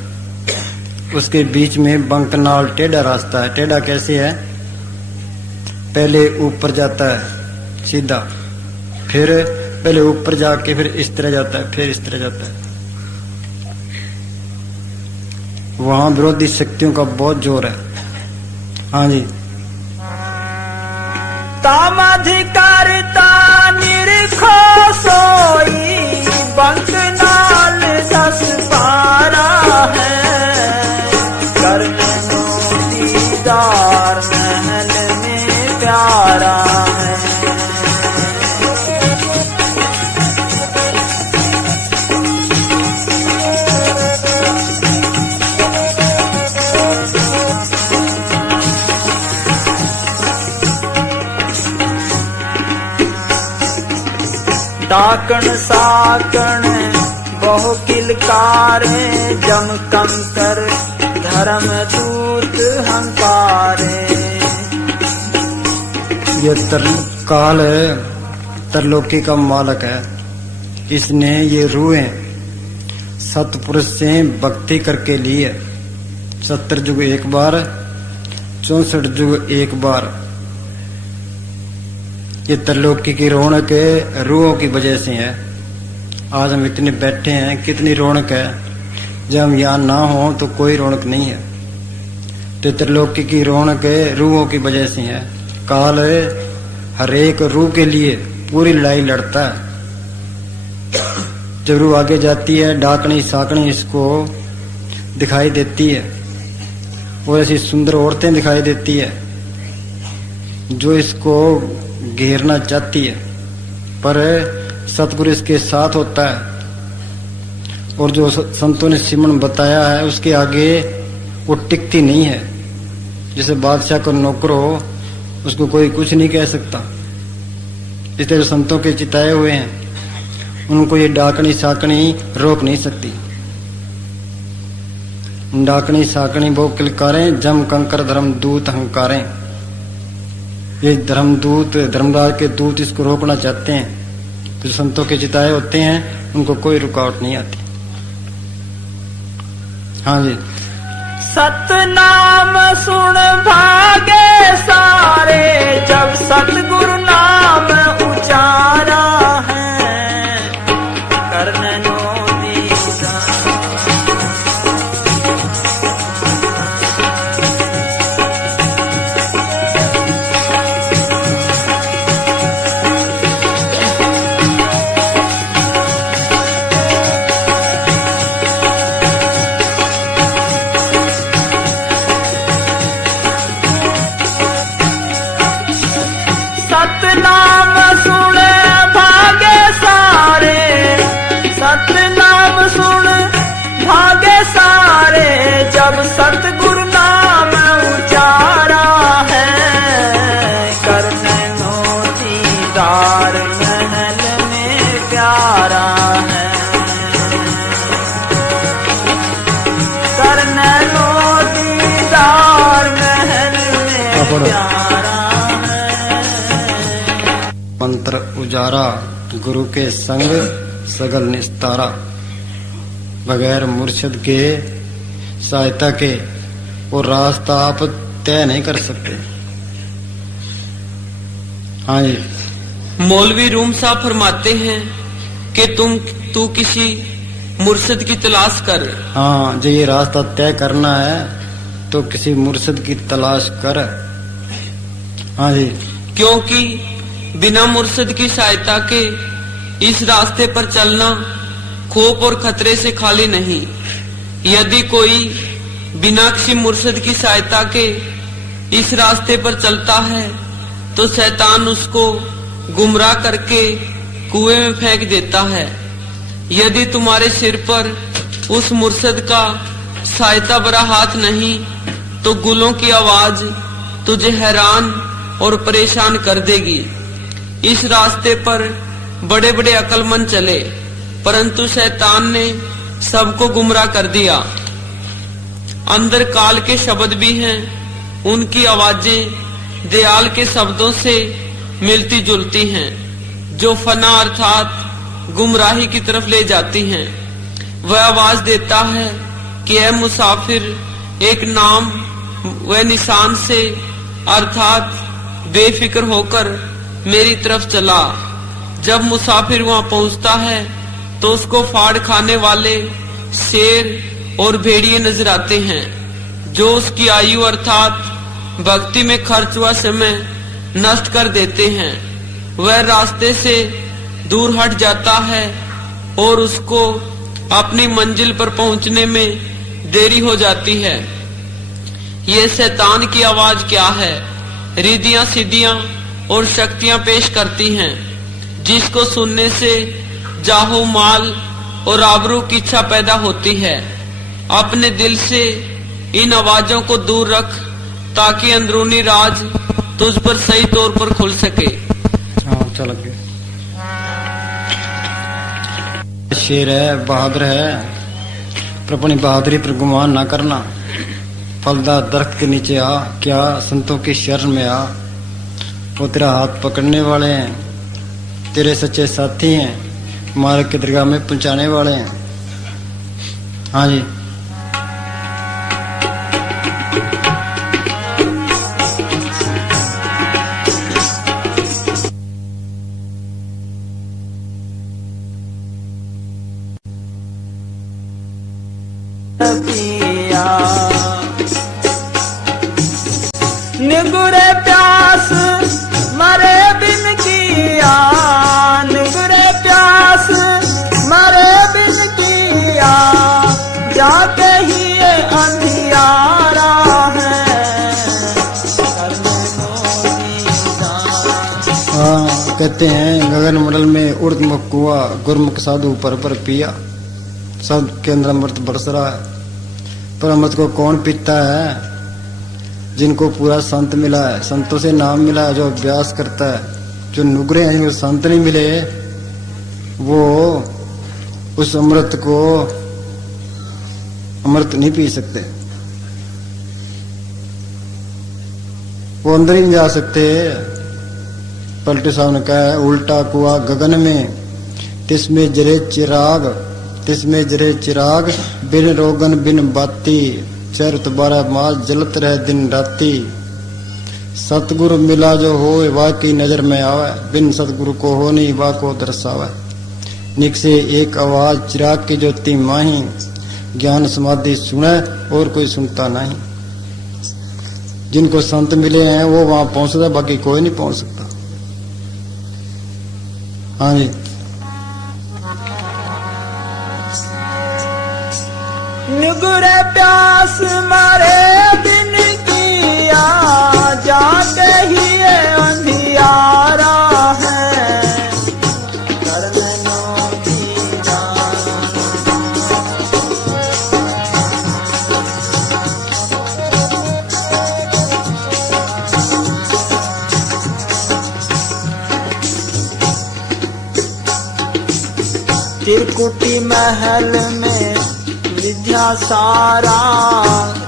उसके बीच में बंकनाल टेढ़ा रास्ता है। टेढ़ा कैसे है? पहले ऊपर जाता है सीधा, फिर पहले ऊपर जाके फिर इस तरह जाता है, फिर इस तरह जाता है। वहां विरोधी शक्तियों का बहुत जोर है। हाँ जी। तामधिकारिता निरखो सोई बंकनाल 10 पारा है, करनो दीदार महल में प्यारा है। डाकण साकण बहु किलकारे, जम कंकर धर्म दूत हंकारे। ये काल है, तरलोकी का मालक है। इसने ये रूहें सतपुरुष से भक्ति करके ली है। 70 युग एक बार, 64 युग एक बार। ये तरलोकी की रौनक रूहों की वजह से है। आज हम इतने बैठे हैं, कितनी रौनक है। जब हम यहाँ ना हो तो कोई रौनक नहीं है। तो तरलोकी की रौनक रूहों की वजह से है। काल हर एक रूह के लिए पूरी लड़ाई लड़ता है। जब रूह आगे जाती है, डाकनी साकनी इसको दिखाई देती है, और ऐसी सुंदर औरतें दिखाई देती है जो इसको घेरना चाहती है, पर सतगुरु इसके साथ होता है। और जो संतों ने सिमरन बताया है उसके आगे वो टिकती नहीं है। जैसे बादशाह को नौकर हो, उसको कोई कुछ नहीं कह सकता। इसलिए जो संतों के चिताए हुए हैं उनको ये डाकनी साकनी रोक नहीं सकती। डाकनी साकनी वो किलकारें, जम कंकर धर्म दूत हंकारें। ये धर्मदूत, धर्मराज के दूत इसको रोकना चाहते हैं। तो संतों के चिताए होते हैं उनको कोई रुकावट नहीं आती। हाँ जी। सतनाम सुन भागे सारे, जब सतगुरु नाम उचारा है, करनो दीदार। सतनाम सुन भागे सारे, सतनाम सुन भागे सारे, जब सतगुरु नाम उचारा है, करनो दीदार महल में प्यारा है, करनो दीदार महल में प्यारा। मंत्र उजारा, गुरु के संग सगल निस्तारा। बगैर मुर्शिद के सहायता के वो रास्ता आप तय नहीं कर सकते। हाँ जी। मौलवी रूम साहब फरमाते हैं कि तू किसी मुर्शिद की तलाश कर। हाँ, जो ये रास्ता तय करना है तो किसी मुर्शिद की तलाश कर। हाँ जी। क्योंकि बिना मुर्शिद की सहायता के इस रास्ते पर चलना खौफ और खतरे से खाली नहीं। यदि कोई बिना किसी मुर्शिद की सहायता के इस रास्ते पर चलता है तो शैतान उसको गुमराह करके कुएं में फेंक देता है। यदि तुम्हारे सिर पर उस मुर्शिद का सहायता भरा हाथ नहीं तो गुलों की आवाज तुझे हैरान और परेशान कर देगी। इस रास्ते पर बड़े बड़े अक्लमंद चले, परंतु शैतान ने सबको गुमराह कर दिया। अंदर काल के शब्द भी हैं, उनकी आवाजें दयाल के शब्दों से मिलती जुलती हैं, जो फना अर्थात गुमराही की तरफ ले जाती हैं। वह आवाज देता है कि ऐ मुसाफिर, एक नाम व निशान से अर्थात बेफिक्र होकर मेरी तरफ चला। जब मुसाफिर वहां पहुंचता है तो उसको फाड़ खाने वाले शेर और भेड़िए नजर आते हैं, जो उसकी आयु अर्थात भक्ति में खर्च हुआ समय नष्ट कर देते हैं। वह रास्ते से दूर हट जाता है और उसको अपनी मंजिल पर पहुंचने में देरी हो जाती है। ये शैतान की आवाज क्या है? रिद्धियां सिद्धियां और शक्तियां पेश करती हैं, जिसको सुनने से जाहो माल और आबरू की इच्छा पैदा होती है। अपने दिल से इन आवाजों को दूर रख, ताकि अंदरूनी राज तुझ पर सही तौर पर खुल सके। चल गया। शेर है, बहादुर है, पर अपनी बहादुरी पर गुमान ना करना। फलदार दरख्त के नीचे आ, क्या संतों की शरण में आ। वो तेरा हाथ पकड़ने वाले हैं, तेरे सच्चे साथी हैं, मार्ग के दरगाह में पहुंचाने वाले हैं। हाँ जी। निगुरे प्यास मरे बिन किया, निगुरे प्यास मरे बिन किया, जाके ही ये अंधियारा है। हाँ, कहते हैं गगन मंडल में उर्दमुख कुआ, गुरमुख साधु पर पिया। सब के अंदर अमृत बरस रहा है, पर अमृत को कौन पीता है? जिनको पूरा संत मिला है, संतों से नाम मिला है, जो अभ्यास करता है। जो नुगरे हैं, जिनको संत नहीं मिले, वो उस अमृत को अमृत नहीं पी सकते, वो अंदर ही नहीं जा सकते। पलटू साहब ने कहा है, उल्टा कुआ गगन में, तिसमें जरे चिराग, तिसमें जरे चिराग, बिन रोगन बिन बाती, चरत 12 मास जलत रहे दिन राती। सतगुरु मिला जो हो वाह की नजर में आवे, बिन सतगुरु को हो नहीं वाह को दर्शावे। निक से एक आवाज चिराग की ज्योति माही, ज्ञान समाधि सुने और कोई सुनता नहीं। जिनको संत मिले हैं वो वहां पहुंचता, बाकी कोई नहीं पहुंच सकता। हाँ जी। निगुरे प्यास मरे बिन किया, जाके ही ये अंधियारा है। करनो दीना त्रिकुटी महल में विद्या सारा,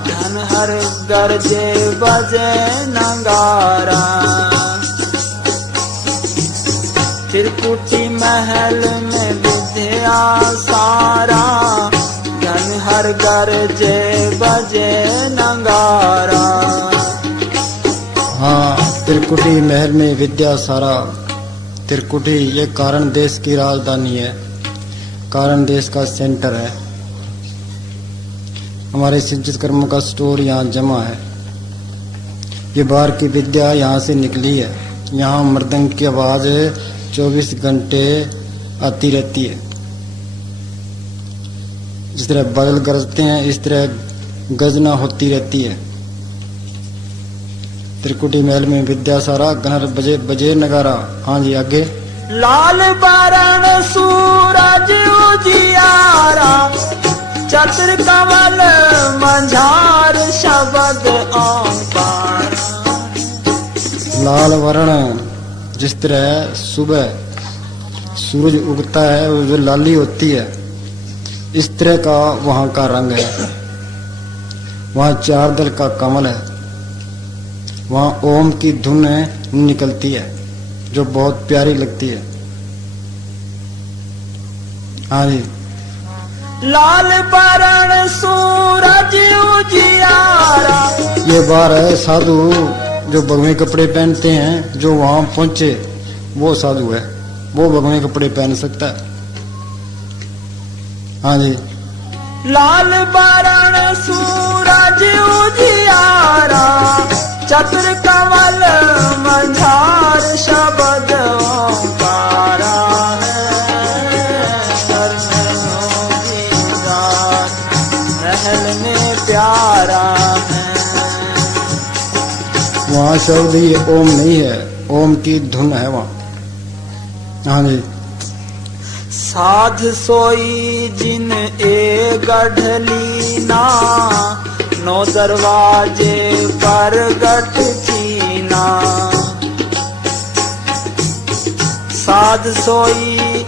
धन हर गरजे बजे नगारा। त्रिकुटी महल में विद्या सारा, धन हर गरजे बजे नगारा। हाँ, त्रिकुटी महल में विद्या सारा। त्रिकुटी ये कारण देश की राजधानी है, कारण देश का सेंटर है। हमारे सिंचित कर्मों का स्टोर यहाँ जमा है। ये बाहर की विद्या यहाँ से निकली है। यहाँ मृदंग की आवाज 24 घंटे आती रहती है। जिस तरह बादल गरजते हैं, इस तरह गजना होती रहती है। त्रिकुटी महल में विद्या सारा, घनर बजे बजे नगारा। हाँ जी, आगे। लाल बरण सूरज उजियारा, चतुर कमल मंझार शब्द ओंकार। लाल वर्ण, जिस तरह सुबह सूरज उगता है वो जो लाली होती है, इस तरह का वहाँ का रंग है। वहाँ 4 दल का कमल है। वहाँ ओम की धुन निकलती है। जो बहुत प्यारी लगती है। हाँ जी। लाल बरण सूरज उजियारा। ये बार है साधु जो भगवे कपड़े पहनते हैं, जो वहां पहुंचे वो साधु है, वो भगवे कपड़े पहन सकता है। हाँ जी। लाल बरण सूरज उजियारा, चतुर कमल मंझार शब्द ओंकारा है। महल में प्यारा है। वहाँ शब्द ये ओम नहीं है, ओम की धुन है वहाँ। हाँ जी। साध सोई जिन ए गढ़लीना, नौ दरवाजे पर गठ कीना। साध सोई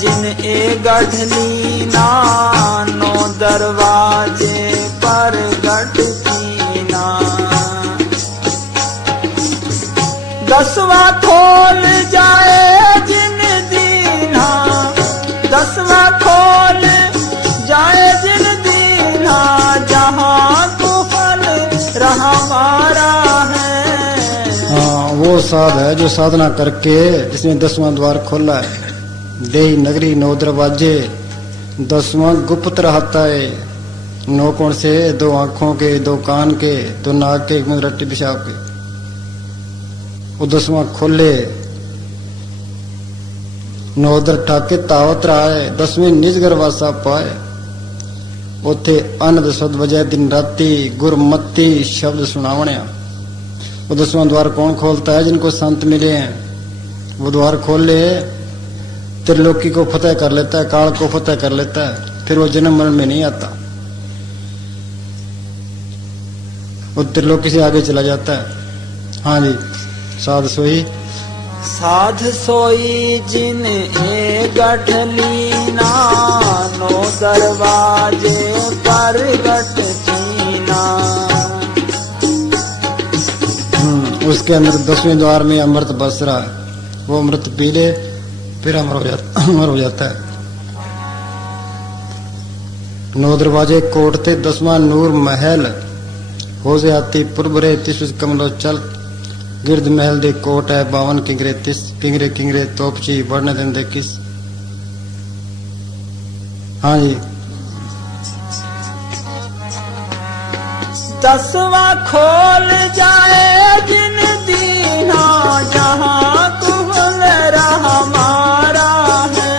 जिन ए गढ़लीना, नौ दरवाजे पर गठ कीना। दसवां खोल जाए जिन दीना, दसवां खोल जाए जिन दीना, जहां कुफल रहा मारा है। हाँ, वो साध है जो साधना करके इसने 10वां द्वार खोला है। देही नगरी 9 दरवाजे, 10वां गुप्त रहता है। 9 कोण से, 2 आंखों के, 2 कान के, 2 नाक के, 1 मुंह रट्टी पेशाब के। वो 10वां खोले, 9 दर ठाके तावत रहा है। 10वें निज गरवासा पाए, उथे अनद सद वजह दिन राती गुरमती शब्द सुनावणिया। वो 10वां द्वार कौन खोलता है? जिनको संत मिले हैं। वो द्वार खोल ले, त्रिलोकी को फतेह कर लेता है, काल को फतेह कर लेता है, फिर वो जन्म मरण में नहीं आता, वो त्रिलोकी से आगे चला जाता है। हाँ जी। साध सोई, साध सोई जिन ए गढ़लीना, 9 दरवाजे पर गठ कीना। उसके अंदर 10वें द्वार में अमृत बस रहा है। वो अमृत पी ले फिर अमर हो जाता है। 9 दरवाजे कोटते, 10वां नूर महल हो से आती पुरबरे, 30 कमलो चल गिरद महल दे कोट है। 52 किंगरे 30 किंगरे किंगरे तोपची बढ़ने दिन दे किस। हाँ जी। 10वां खोल जाए जिन दीना, जहां कुहल रहा मारा है।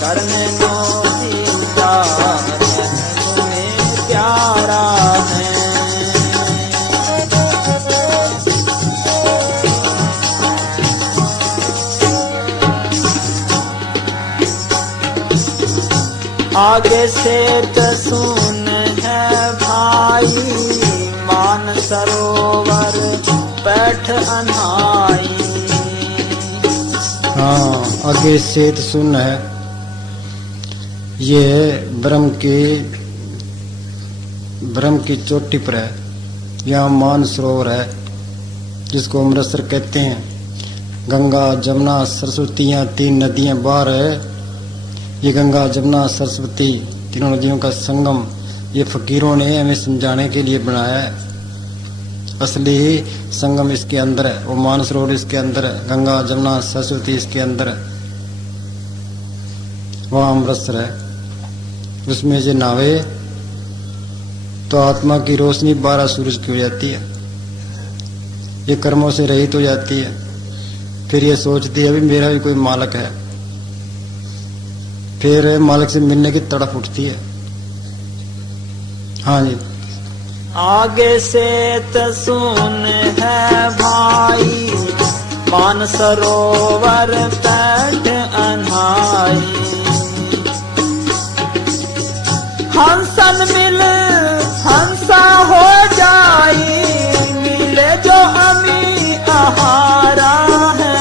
करने नो दीदार तुम्हें प्यारा है। आगे से तो सुन है भाई, मान सरोवर बैठ अनाई। हाँ, आगे सेत सुन है। ये ब्रह्म की चोटी पर है। यहाँ मान सरोवर है जिसको अमृतसर कहते हैं। गंगा जमुना सरस्वती, यहाँ 3 नदियां बाहर है। ये गंगा जमुना सरस्वती तीनों नदियों का संगम ये फकीरों ने हमें समझाने के लिए बनाया है। असली संगम इसके अंदर है। वो मानसरोवर इसके अंदर है, गंगा जमुना सरस्वती इसके अंदर है। वहाँ अमृतसर है, उसमें जो नावे तो आत्मा की रोशनी 12 सूरज की हो जाती है। ये कर्मों से रहित हो जाती है। फिर ये सोचती है अभी मेरा भी कोई मालिक है। फिर मालिक से मिलने की तड़प उठती है। हाँ जी। आगे से तो सुन है भाई, मान सरोवर बैठ अनाई। हंसन मिल हंसा हो जाई, मिले जो अमी आहारा है।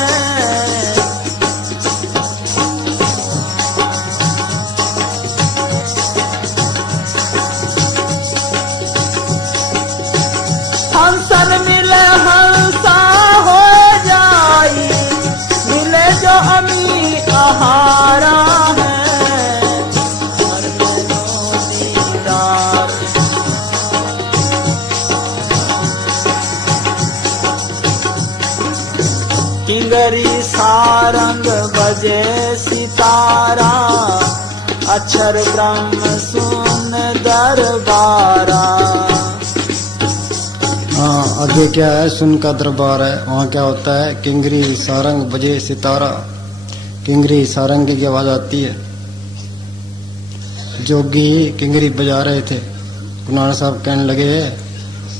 हंसन मिले हंसा हो जाई, किंगरी सारंग बजे सितारा, अक्षर ब्रह्म सुन दरबारा। हाँ, आगे क्या है? सुन का दरबार है। वहाँ क्या होता है? किंगरी सारंग बजे सितारा। किंगरी सारंग की आवाज आती है। जोगी किंगरी बजा रहे थे। कुनाल साहब कहने लगे,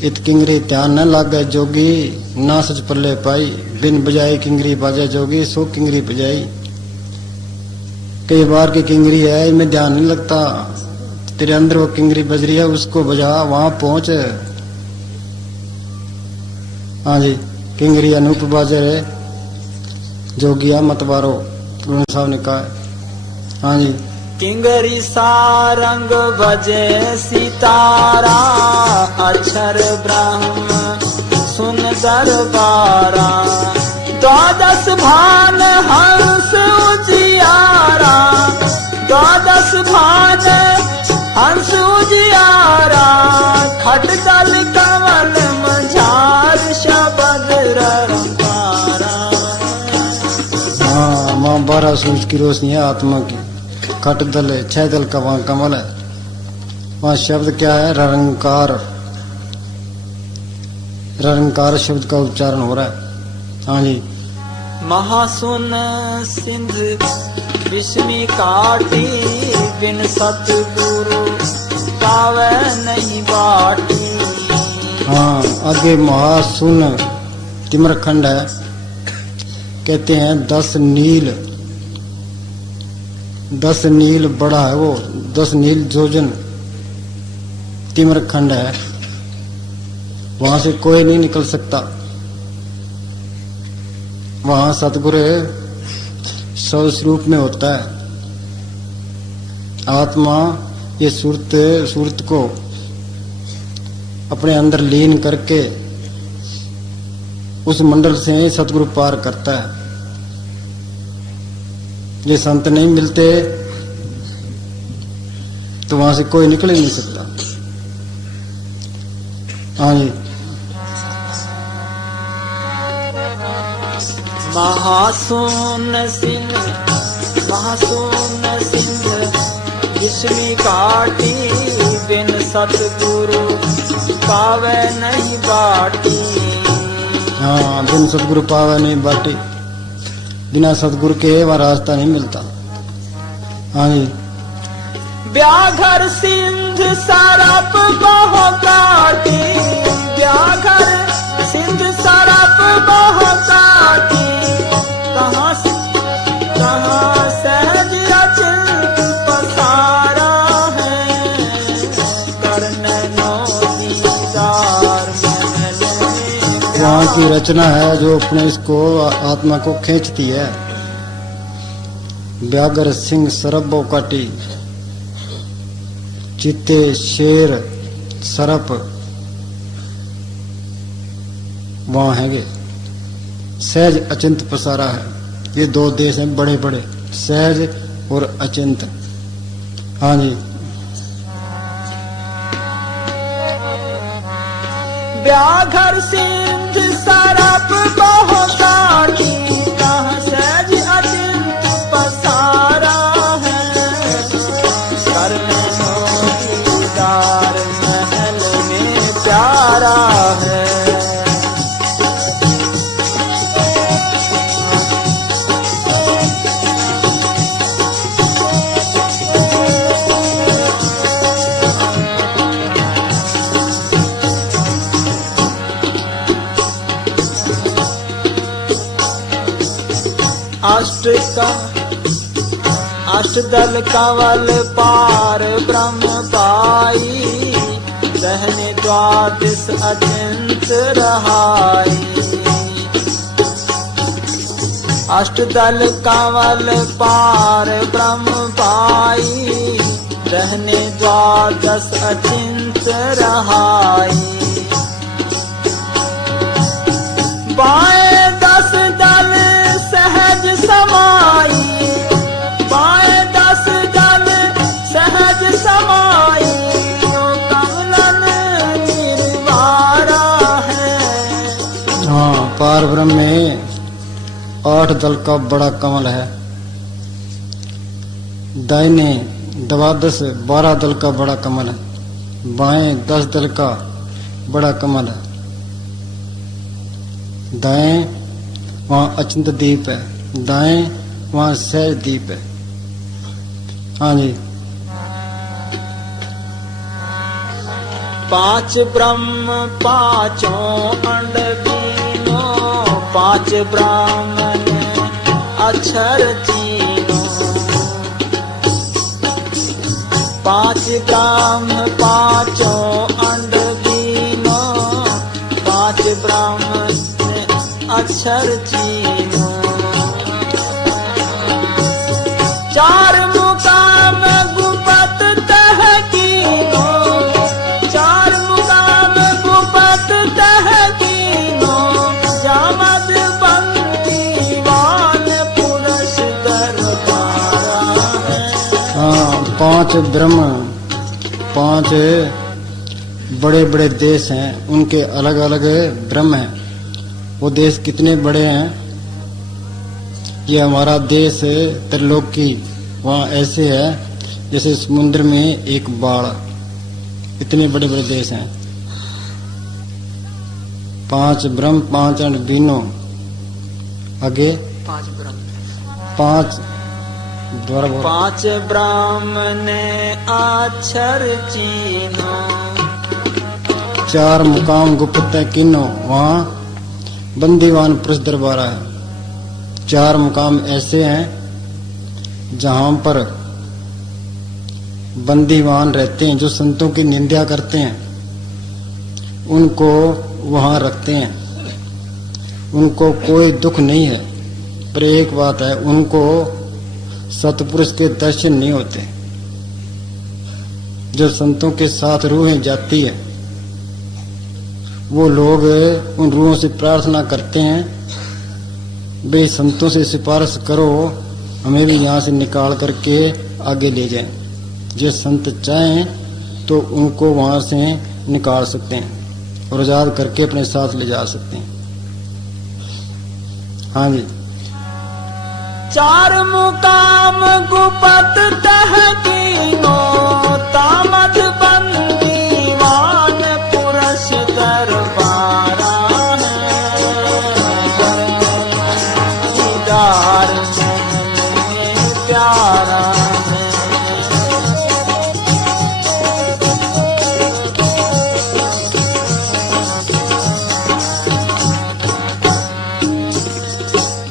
इत किंगरी ध्यान न लाग गए जोगी, ना सच पल्ले पाई, बिन बजाई किंगरी बाजा जोगी, सो किंगरी बजाई। कई बार की किंगरी है, इनमें ध्यान नहीं लगता। तेरे अंदर वो किंगरी बज रही है, उसको बजा, वहां पहुंच। हाँ जी, किंगरी अनूप बाजर है, जोगिया मतवारो, कुनाल साहब ने कहा। हाँ जी, किंगरी सारंग बजे सितारा, अक्षर ब्रह्म सुन दरबारा। द्वादश भान हंस उजियारा, द्वादश भान हंस उजियारा। खटदल कमल मझार शबद रंगारा। हाँ, माँ 12 सूरज की रोशनी है आत्मा की। खट दल है, 6 दल का वहां कमल है। वहां शब्द क्या है? रंकार। रंकार शब्द का उच्चारण हो रहा है। हाँ जी, महासुन सिंध विस्मी काटी, बिन सतगुरु पावे नहीं बाटी। हाँ, आगे महासुन तिमरखंड है। कहते हैं 10 नील, 10 नील बड़ा है वो, 10 नील जोजन तिमरखंड है। वहां से कोई नहीं निकल सकता। वहां सतगुरु सौ स्वरूप में होता है। आत्मा ये सूरत को अपने अंदर लीन करके उस मंडल से सतगुरु पार करता है। ये संत नहीं मिलते तो वहां से कोई निकल ही नहीं सकता। हाँ जी, महासुन सिंह विस्मी काटी, बिन सतगुरु पावे नहीं बाटी। हाँ, बिन सतगुरु पावे नहीं बाटी। बिना सतगुरु के वह रास्ता नहीं मिलता। हाँ जी, व्याघर सिंध सरप बह काटी, व्याघर सिंध सरप बह काटी। कहाँ सहज अचिंत पसारा है, करने नो दीदार महल में प्यारा। वहाँ की रचना है जो अपने इसको आत्मा को खींचती है। व्याघ्र सिंह सरब काटी, चित्ते शेर सरप वहां है। सहज अचिंत पसारा है। ये 2 देश हैं बड़े बड़े, सहज और अचिंत। हाँ जी, व्याघर सिंध सरप बह काटी, कहाँ सहज अचिंत पसारा है, करने नो दीदार महल में प्यारा है। अष्टदल कंवल पार ब्रह्म पाई, रहने द्वादश अचिंत रहाई। अष्टदल कंवल पार ब्रह्म पाई, रहने द्वादश अचिंत रहाई। बाएं 10 दल सहज समाई, बाएं 10 दल सहज समाई। कमलन निर्वारा है। हाँ, पार ब्रह्म में 8 दल का बड़ा कमल है। दाहिने 12 दल का बड़ा कमल है। बाएं 10 दल का बड़ा कमल है। दाएं वहां अचिंत दीप है, दाएं वहां सहज दीप है। हाँ जी। 5 ब्रह्म 5 अंड बीनो, 5 ब्राह्मण अक्षर तीनो। 5 ब्रह्म 5 अंड बीनो, 5 ब्राह्मण अक्षर तीनो। 4 मुकाम गुपत तह कीनो, 4 मुकाम गुपत तह कीनो। जामद बंदीवान पुरुष दरबारा है। हाँ, 5 ब्रह्म, 5 बड़े बड़े देश हैं, उनके अलग अलग ब्रह्म हैं। वो देश कितने बड़े हैं? ये हमारा देश त्रिलोकी वहाँ ऐसे है जैसे समुद्र में एक बाड़। इतने बड़े बड़े देश हैं। 5 ब्रह्म 5 अंड बीनो। आगे 5 ब्रह्म 5 द्वारा 5 ब्राह्मण अक्षर चीनो। 4 मुकाम गुप्त किन्नो, वहाँ बंदीवान पुरुष दरबारा है। 4 मुकाम ऐसे हैं जहां पर बंदीवान रहते हैं, जो संतों की निंदा करते हैं उनको वहां रखते हैं। उनको कोई दुख नहीं है, पर एक बात है, उनको सतपुरुष के दर्शन नहीं होते। जो संतों के साथ रूहें जाती है, वो लोग उन रूहों से प्रार्थना करते हैं, वे संतों से सिफारिश करो, हमें भी यहाँ से निकाल करके आगे ले जाएं। जो संत चाहें तो उनको वहाँ से निकाल सकते हैं और आजाद करके अपने साथ ले जा सकते हैं। हाँ जी। 4 मुकाम गुपत तह कीनो, तामद बंदीवान पुरुष दरबारा है। दीदार में प्यारा है।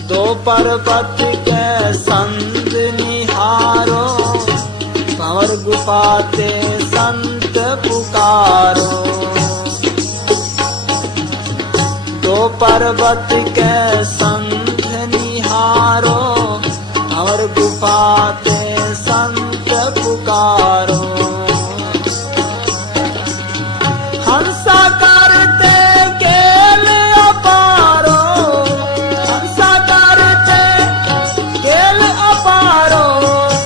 2 पर्वत के संत निहारो, भंवर गुफाते संत पुकारो। 2 पर्वत के संत निहारो, भंवर गुफाते संत पुकारो। हंसा करते केल अपारो, हंसा करते केल अपारो।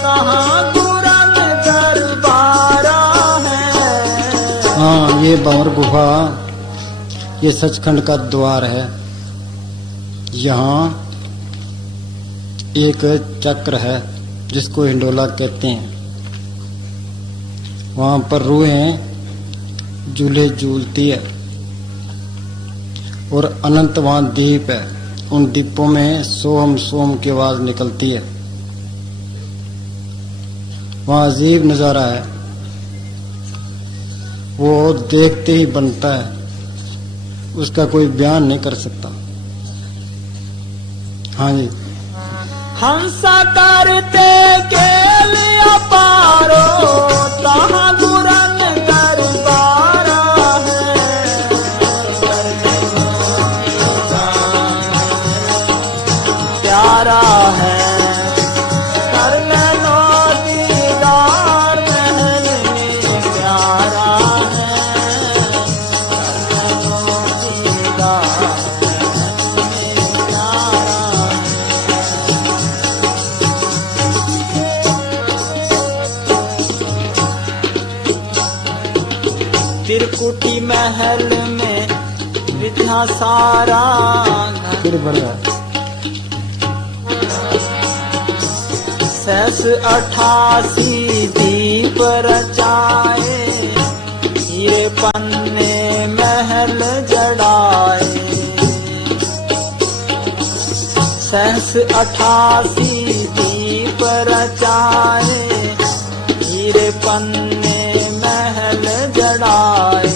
कहाँ गुरन दरबारा है। हाँ, ये बाबर गुफा, ये सचखंड का द्वार है। यहाँ एक चक्र है जिसको हिंडोला कहते हैं। वहाँ पर रूहें झूले झूलती है और अनंत वहाँ दीप है। उन दीपों में सोम सोम की आवाज निकलती है। वहाँ अजीब नजारा है, वो देखते ही बनता है, उसका कोई बयान नहीं कर सकता। हाँ जी। हंसा करते केल अपारो, कहाँ गुरन दरबारा है। प्यारा है कर लो दीदार महल में। प्यारा है कर लो दीदार महल में। प्यारा है। त्रिकुटी महल में विद्या सारा घर। फिर बढ़ रहा है। सहस 88 दीप रचाए, हीरे पन्ने महल जड़ाए। सहस 88 दीप रचाए, हीरे पन्ने महल जड़ाए।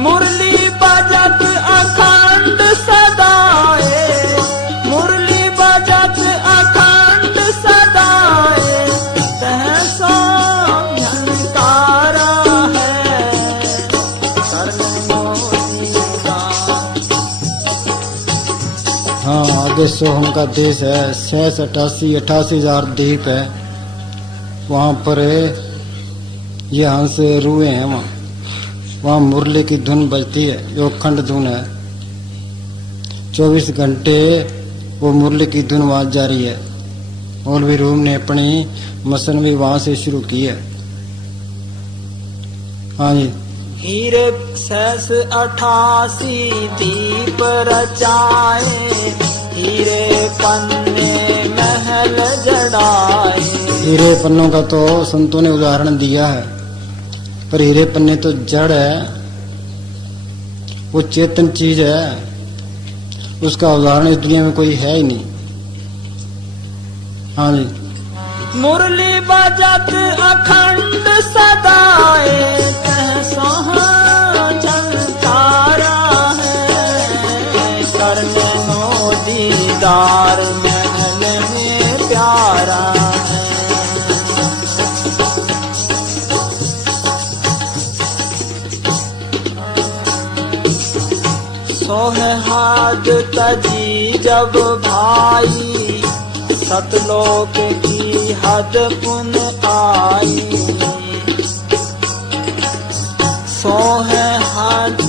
मुरली बजत अखंड सदाए, मुरली बजत अखंड सदाए, सहसा झनकारा है हाँ, आगे सोहम का देश है। 88,000 दीप है वहाँ पर। ये हंस रुए हैं वहाँ मुरली की धुन बजती है, जो अखंड धुन है। 24 घंटे वो मुरली की धुन वहाँ जारी है। मौलवी रूम ने अपनी मसन भी वहाँ से शुरू की है। हाँ जी। हीरे सहस 88 दीप रचाए, हीरे पन्ने महल जड़ाए। हीरे पन्नों का तो संतों ने उदाहरण दिया है, पर हीरे पन्ने तो जड़ है, वो चेतन चीज है, उसका उदाहरण इस दुनिया में कोई है ही नहीं। हाँ जी। मुरली बजत अखंड सदाए, झनकारा है करने नो दीदार महल में प्यारा है। सोहाग तजी जब भाई, सतलोक की हद पुन आई। सोहाग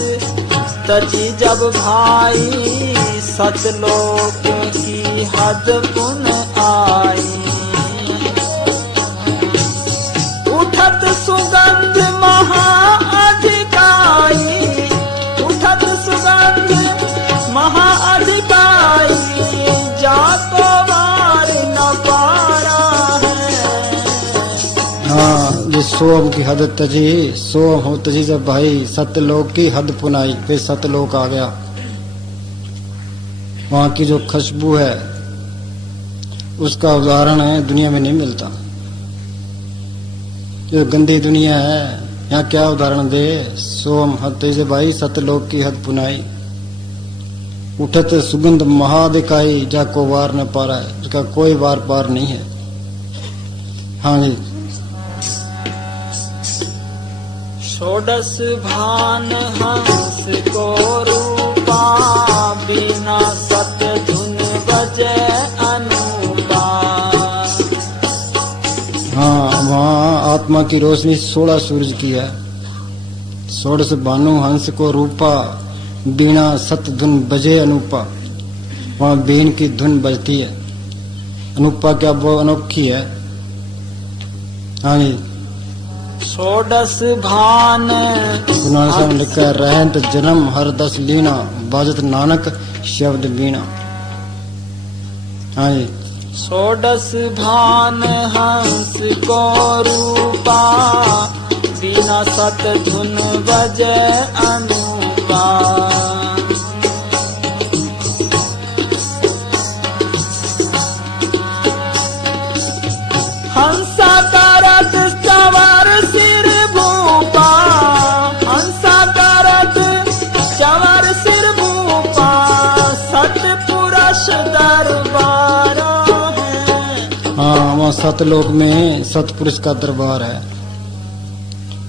तजी जब भाई, सतलोक की हद पुन आई। उठत सुगंध महा अधिकाई, उठत सुगंध महा अधिकाई, जाको वार न पारा है। हाँ, ये सोम की हद तजी, सोम हो तजी जब भाई, सतलोक की हद पुनाई। फिर सतलोक आ गया। वहाँ की जो खुशबू है उसका उदाहरण है दुनिया में नहीं मिलता। जो गंदी दुनिया है यहाँ क्या उदाहरण दे। सोम हद तजी भाई, सतलोक की हद पुनाई। उठत सुगंध महादिकाई, जाको वार न पा रहा है, उसका कोई वार पार नहीं है। हाँ जी। षोडश भान हंस को रूपा, बिना सत धुन बजे अनूपा। हाँ, वहाँ आत्मा की रोशनी 16 सूरज की है। षोडश भानु हंस को रूपा, बीणा सत धुन बजे अनूपा। वहाँ बीन की धुन बजती है। अनूपा क्या, वो अनोखी है। हाँ जी। षोडश भान लिखा है, रहंत जन्म हर 10 लीना, बाजत नानक शब्द बीणा। हाँ जी। षोडश भान हंस को रूपा, बिना सत धुन बजे अनूपा। हंसा करत चवर सिर भूपा, हंसा करत चवर सिर भूपा, सत पुरुष दरबार है। हाँ, वहाँ सतलोक में सतपुरुष का दरबार है।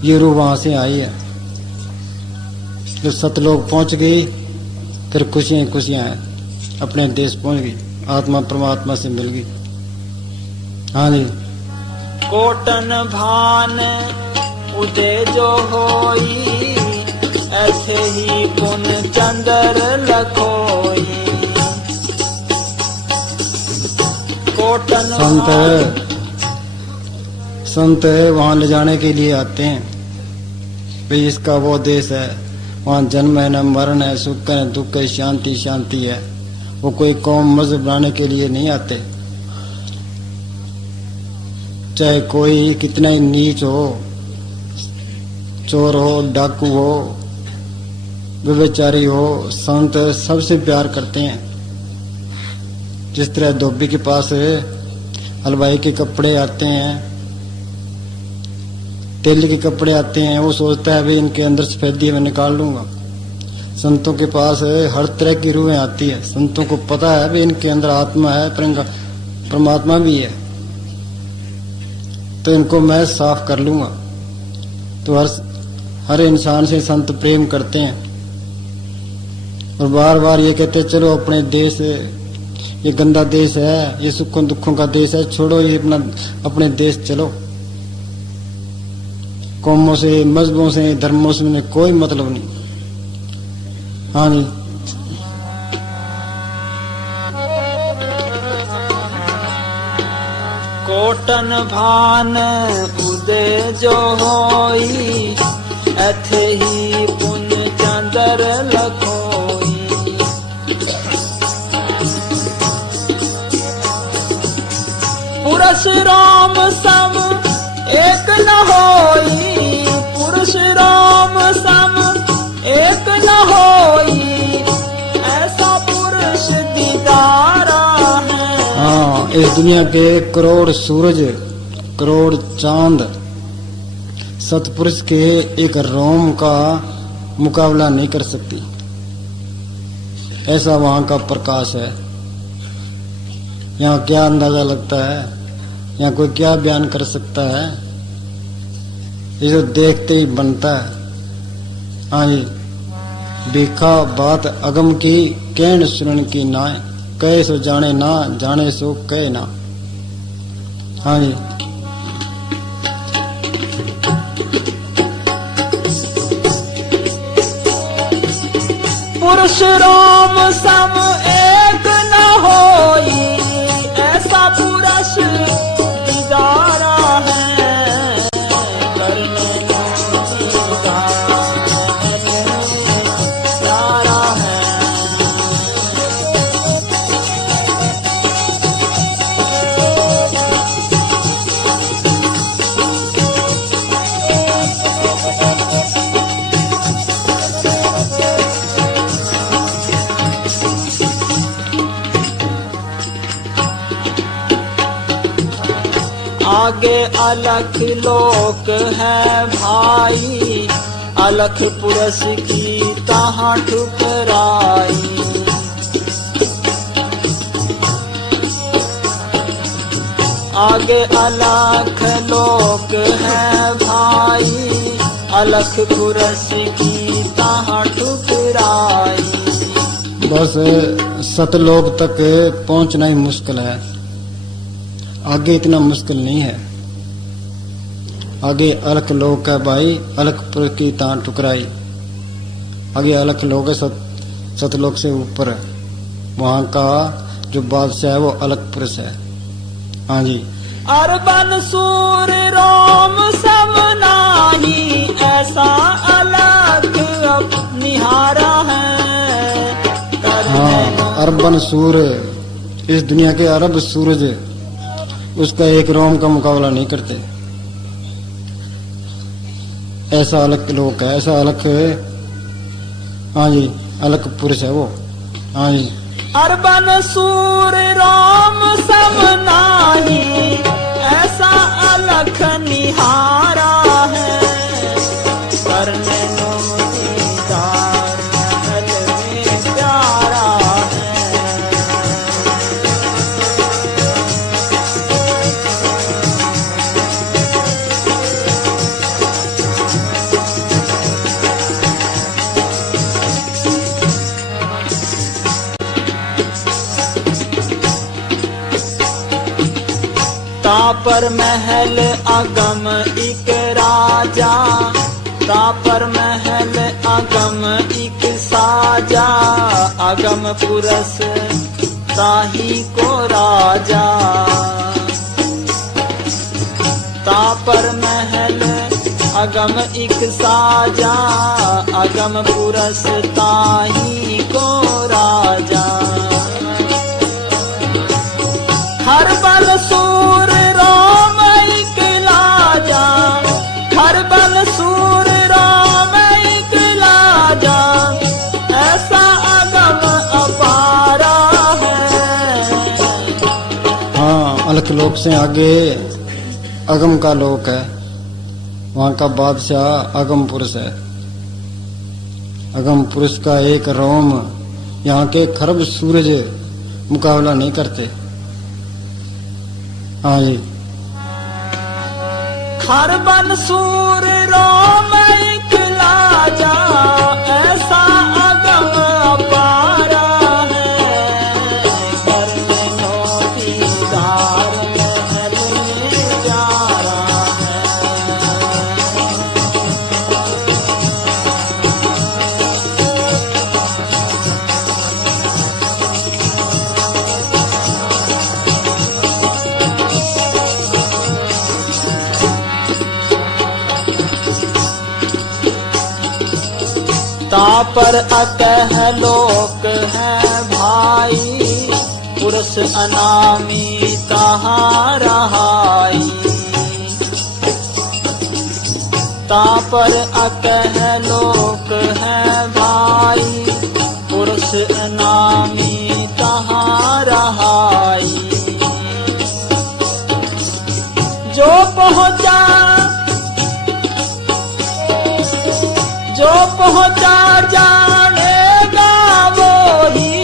ये रूह वहां से आई है। जो सतलोक पहुंच गई, फिर खुशियां खुशियां हैं, अपने देश पहुंच गई, आत्मा परमात्मा से मिल गई। हाँ जी। कोटन भान उदय जो होई, ऐसे ही पुन चंदर लखोई। कोटन संत वहाँ ले जाने के लिए आते हैं। भाई इसका वो देश है, वहाँ जन्म है न मरण है, सुख है न दुख है, शांति शांति है। वो कोई कौम मजहब बनाने के लिए नहीं आते। चाहे कोई कितना ही नीच हो, चोर हो, डाकू हो, व्यभिचारी हो, संत सबसे प्यार करते हैं। जिस तरह धोबी के पास हलवाई के कपड़े आते हैं, तेल के कपड़े आते हैं, वो सोचता है भाई इनके अंदर सफेदी मैं निकाल लूंगा। संतों के पास हर तरह की रूहें आती है। संतों को पता है भाई इनके अंदर आत्मा है, परमात्मा भी है, तो इनको मैं साफ कर लूंगा। तो हर इंसान से संत प्रेम करते हैं और बार बार ये कहते हैं चलो अपने देश, ये गंदा देश है, ये सुखों दुखों का देश है, छोड़ो ये अपने देश चलो। कौमों से, मजहबों से, धर्मों से उन्हें कोई मतलब नहीं। हाँ जी, कोटन भान उदय जो होई, एथे ही पुन चंदर लखोई। पुरुष राम सम एक न होई, पुरुष राम सम एक न होई, ऐसा पुरुष दीदारा है। हाँ, इस दुनिया के करोड़ सूरज, करोड़ चांद सतपुरुष के एक रोम का मुकाबला नहीं कर सकती। ऐसा वहां का प्रकाश है। यहाँ क्या अंदाजा लगता है, यहाँ कोई क्या बयान कर सकता है, ये जो देखते ही बनता है। हाँ जी, भीखा बात अगम की, कहन सुनन की नाय, कहे सो जाने ना, जाने सो कहे ना। हाँ जी, पुरुष राम सम एक न होई, ऐसा पुरुष दीदारा है। करने दीदारा है। आगे अलख लोक है भाई, अलख पुरुष की तहाँ ठुकराई। आगे अलख लोक है भाई, अलख पुरुष की तहाँ ठुकराई। बस सतलोक तक पहुंचना ही मुश्किल है, आगे इतना मुश्किल नहीं है। आगे अलख लोक है भाई, अलख पुरुष की तान ठुकराई। आगे अलख लोक है, सतलोक से ऊपर है। वहां का जो बादशाह है वो अलख पुरुष है। हाँ जी, अरबन सूर राम सब नाही, ऐसा अलग निहारा है। हाँ, अरबन सूर, इस दुनिया के अरब सूरज उसका एक रोम का मुकाबला नहीं करते। ऐसा अलग लोक है, ऐसा अलग। हाँ जी, अलग पुरुष है वो। हाँ जी, अरबन सूर राम सब नाही, ऐसा अलग निहारा है। करने नो दीदार महल में प्यारा है। तापर महल अगम एक राजा, तापर महल अगम एक साजा। अगम पुरुष ताही को राजा, तापर महल अगम एक साजा। अगम पुरुष ताही को राजा। लोक से आगे अगम का लोक है, वहां का बादशाह अगम पुरुष है। अगम पुरुष का एक रोम यहाँ के खरब सूरज मुकाबला नहीं करते। हाँ जी। खरबन सूर रोम इकला जा, ऐसा अगम अपारा है। घर में नौकीदार महल में प्यारा तापर अतः लोक है भाई, पुरुष अनामी तहाँ रहाई। तापर अतः लोक है भाई, पुरुष अनामी तहाँ रहाई। जो पहुँचा जानेगा वो ही,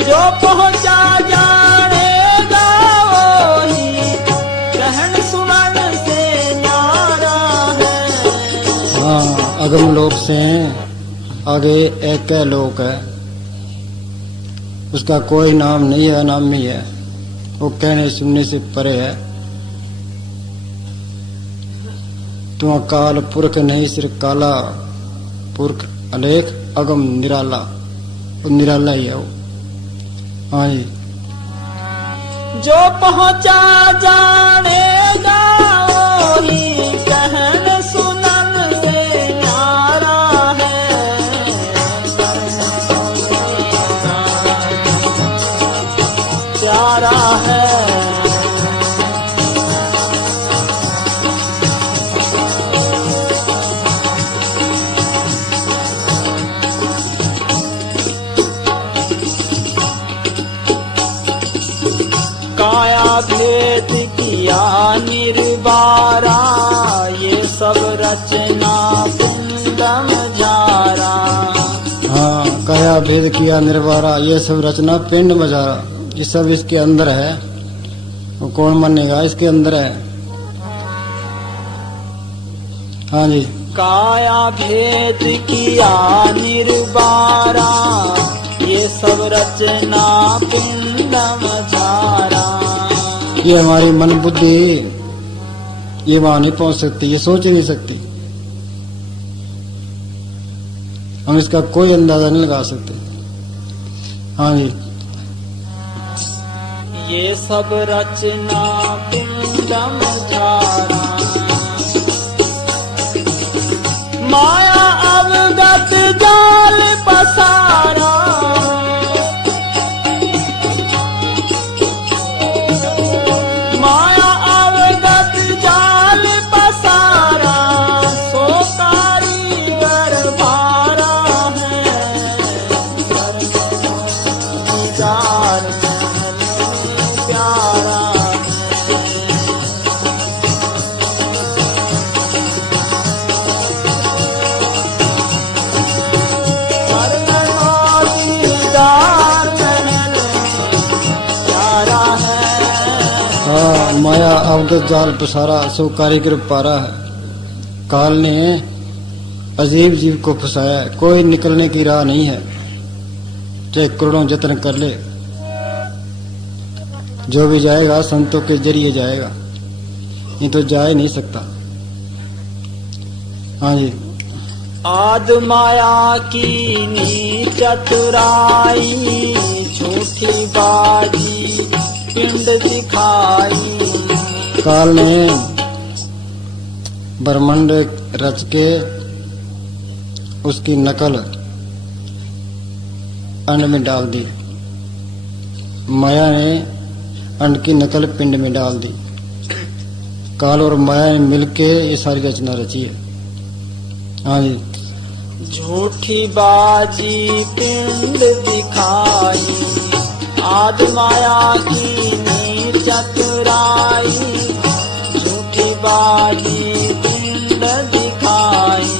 जो पहुँचा जानेगा वो ही, कहन सुनन से न्यारा है। हाँ, अगम लोक से आगे एक लोक है, उसका कोई नाम नहीं है, अनामी है, वो कहने सुनने से परे है। तुम अकाल पुरख नहीं सिर काला, पुरख अलेख अगम निराला, वो निराला ही है वो। हाँ जी। जो पहुँचा जानेगा वो ही, कहन सुनन से न्यारा है। प्यारा है। काया भेद किया निर्बारा, ये सब रचना पिंडम झारा। हाँ, काया भेद किया निर्वारा, ये सब रचना पिंड मजारा, ये सब इसके अंदर है। वो कौन मानेगा, इसके अंदर है। हाँ जी। काया भेद किया निर्बारा, ये सब रचना पिंडम झारा। ये हमारी मन बुद्धि ये वहां नहीं पहुंच सकती, ये सोच ही नहीं सकती, हम इसका कोई अंदाजा नहीं लगा सकते। हाँ जी। ये सब रचना पिंडम झारा, माया अवगत जाल पसारा। माया अवगत जाल पसारा, सो कारीगर भारा है। जार प्यारा माया अवगत जाल पसारा, सो कारीगर पारा है। काल ने अजीब जीव को फंसाया है, कोई निकलने की राह नहीं है, चाहे करोड़ों जतन कर ले। जो भी जाएगा संतों के जरिए जाएगा, ये तो जा ही नहीं सकता। हाँ जी। आद माया की नी चतुराई, झूठी बाजी पिंड दिखाई। काल ने ब्रह्मांड रच के उसकी नकल अंड में डाल दी, माया ने अंड की नकल पिंड में डाल दी। काल और माया ने मिलके ये सारी रचना रची है। हाँ जी। झूठी बाजी पिंड दिखाई, आद माया की नी चतुराई झूठी बाजी पिंड दिखाई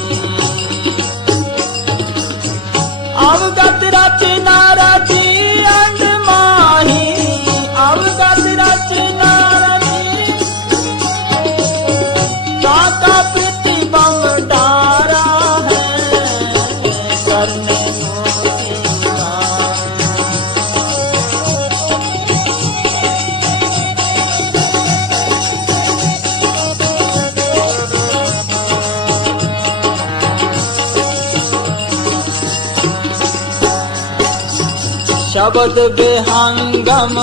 अवगत रचना रची अंग माही अवगत रचना रची काका प्रतिबम डारा है करने शब्द बेहंगम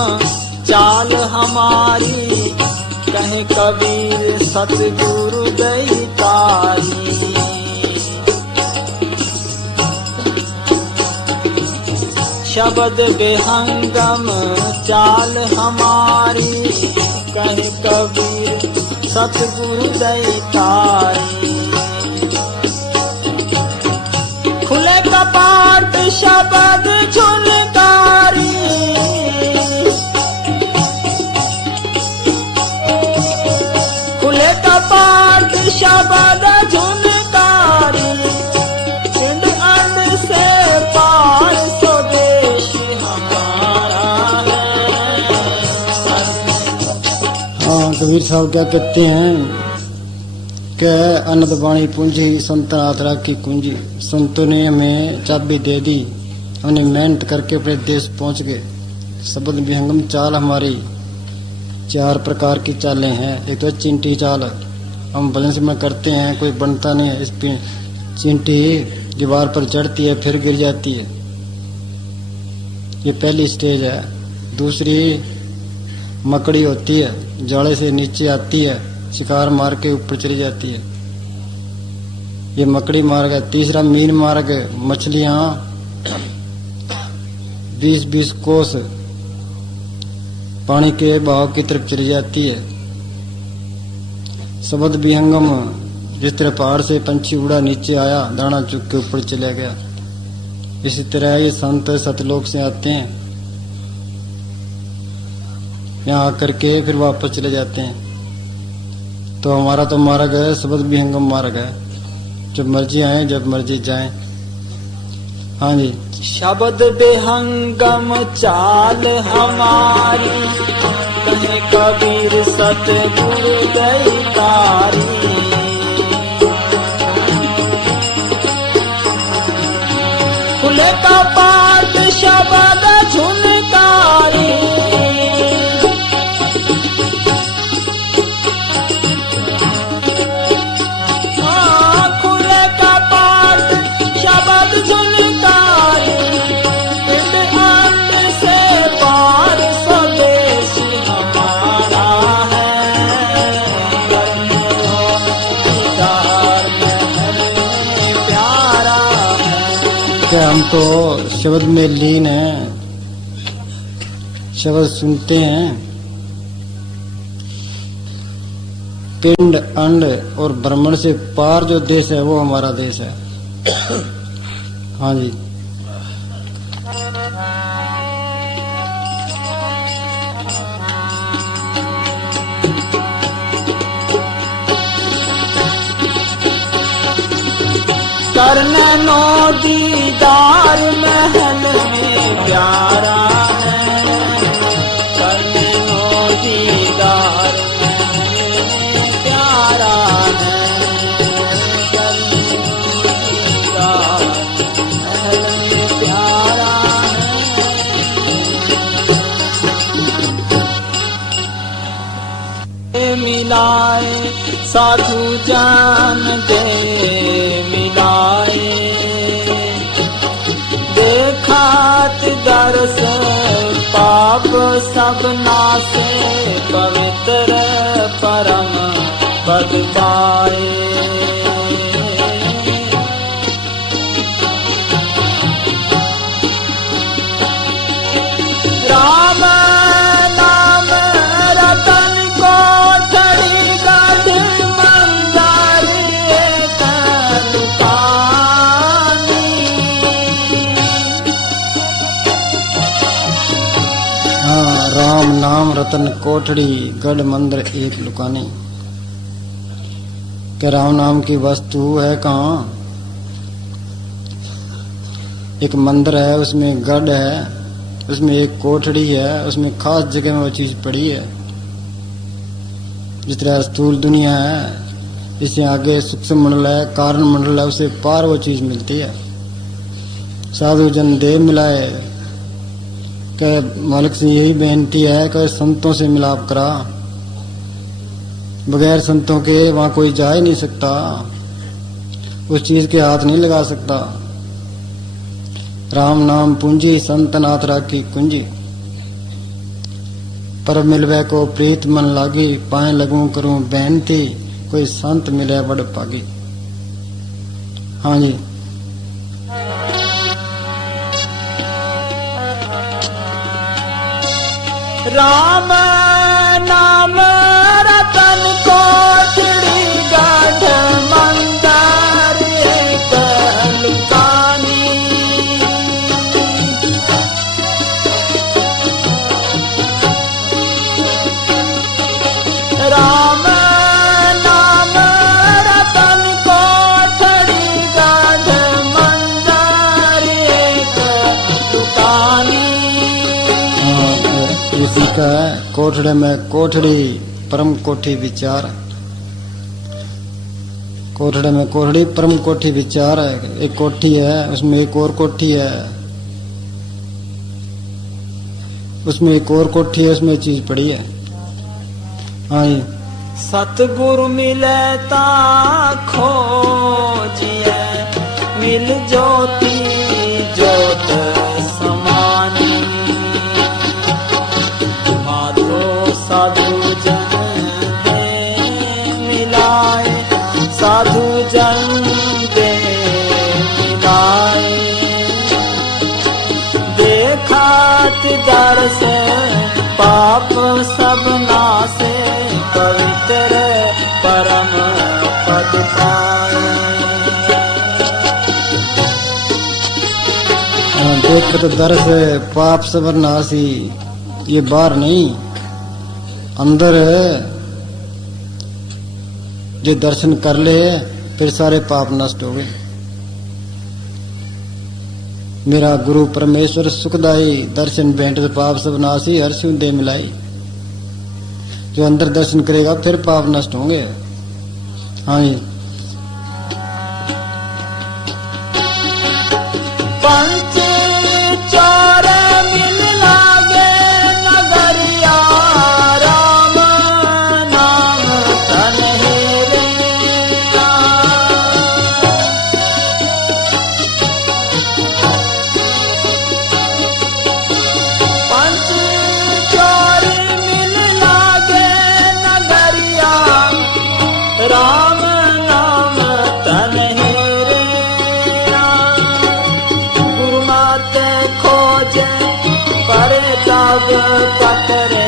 चाल हमारी कहे कबीर सतगुरु गई तारी शब्द बेहंगम चाल हमारी कहे कबीर सतगुरु गई तारी खुले कपाट शब्द झुनकारी खुले कपाट शब्द झुनकारी पिंड अंड से पार स्वदेश हमारा है। हाँ, कबीर साहब क्या कहते हैं कि अनंत वाणी पूंजी संत आत्रा की कुंजी। संतों ने हमें चाबी दे दी, हमने मेहनत करके अपने देश पहुंच गए। शब्द विहंगम चाल हमारी 4 प्रकार की चालें हैं। एक तो चिंटी चाल, हम भजन में करते हैं, कोई बनता नहीं है। इस चिंटी दीवार पर चढ़ती है फिर गिर जाती है, ये पहली स्टेज है। दूसरी मकड़ी होती है, जाले से नीचे आती है, शिकार मार के ऊपर चली जाती है, ये मकड़ी मार्ग है। तीसरा मीन मार्ग, मछलियां 20-20 कोस पानी के बहाव की तरफ चली जाती है। शब्द विहंगम, जिस तरह पहाड़ से पंछी उड़ा नीचे आया, दाना चुग के ऊपर चला गया, इसी तरह ये संत सतलोक से आते हैं, यहाँ आकर के फिर वापस चले जाते हैं। तो हमारा तो मार्ग है शब्द विहंगम मार्ग है, जब मर्जी आए जब मर्जी जाए। हाँ जी। शब्द बेहंगम चाल हमारी कहे कबीर सतगुरु गई तारी खुले कपाट शब्द झुनकारी खुले कपाट शब्द झुनकारी पिंड अंड से पार स्वदेश हमारा है करने दीदार महल प्यारा है। क्या हम तो शब्द में लीन हैं, शब्द सुनते हैं। पिंड अंड और ब्रह्मण से पार जो देश है वो हमारा देश है। हाँ जी। करने नो दीदार महल में प्यारा है करने नो दीदार महल में प्यारा है करने नो दीदार महल में प्यारा है। मिलाए साधु जान दे मिलाए देखात दर्श पाप सब नासे पवित्र परम पद पाए। राम नाम रतन को ठड़ी गढ़ मंदार हाँ, राम नाम राम रतन कोठड़ी गढ़ मंदिर एक लुकानी। क्या राम नाम की वस्तु है कहाँ? एक मंदिर है, उसमें गढ़ है, उसमें एक कोठड़ी है, उसमें खास जगह में वो चीज पड़ी है। जिस तरह स्थूल दुनिया है, इससे आगे सूक्ष्म मंडल है, कारण मंडल है, उसे पार वो चीज मिलती है। साधु जन देव मिलाए। मालिक से यही बेनती है कि संतों से मिलाप करा। बगैर संतों के वहां कोई जा ही नहीं सकता, उस चीज के हाथ नहीं लगा सकता। राम नाम पूंजी संत नाथ राखी कुंजी। पर मिलवे को प्रीत मन लागी, पाए लगूं करूं बेनती, कोई संत मिले बड़ पागी। हाँ जी। राम नाम रतन कोठड़ी गढ़ मंदिर एक लुकानी। राम नाम रतन कोठड़ी गढ़ मंदिर एक लुकानी। इसी का कोठड़े में कोठड़ी परम कोठी विचार। कोठड़े में कोठड़ी परम कोठी विचार है। एक कोठी है, उसमें एक और कोठी है, उसमें एक और कोठी है, उसमें चीज पड़ी है। हाँ जी। सतगुरु मिले ता खोजिए, मिल ज्योति ज्योत समानी। माधो साधु जन दे मिलाए, साधु जन दे मिलाए। देखात दर्श पाप सब नासे, पवित्र परम पद पाए। देखत दर्श पाप सब नासी। ये बाहर नहीं, अंदर है। जो दर्शन कर ले फिर सारे पाप नष्ट हो गए। मेरा गुरु परमेश्वर सुखदाई, दर्शन भेंट पाप सब नासी, हर्षु दे मिलाई। जो अंदर दर्शन करेगा फिर पाप नष्ट होंगे। हाँ जी। पंच चौर मिल लागे नगरिया, राम नाम तन हेरे। पंच चौर मिल लागे नगरिया, राम नाम तन हेरे। गुरु माते खोजे पर तब पकड़े,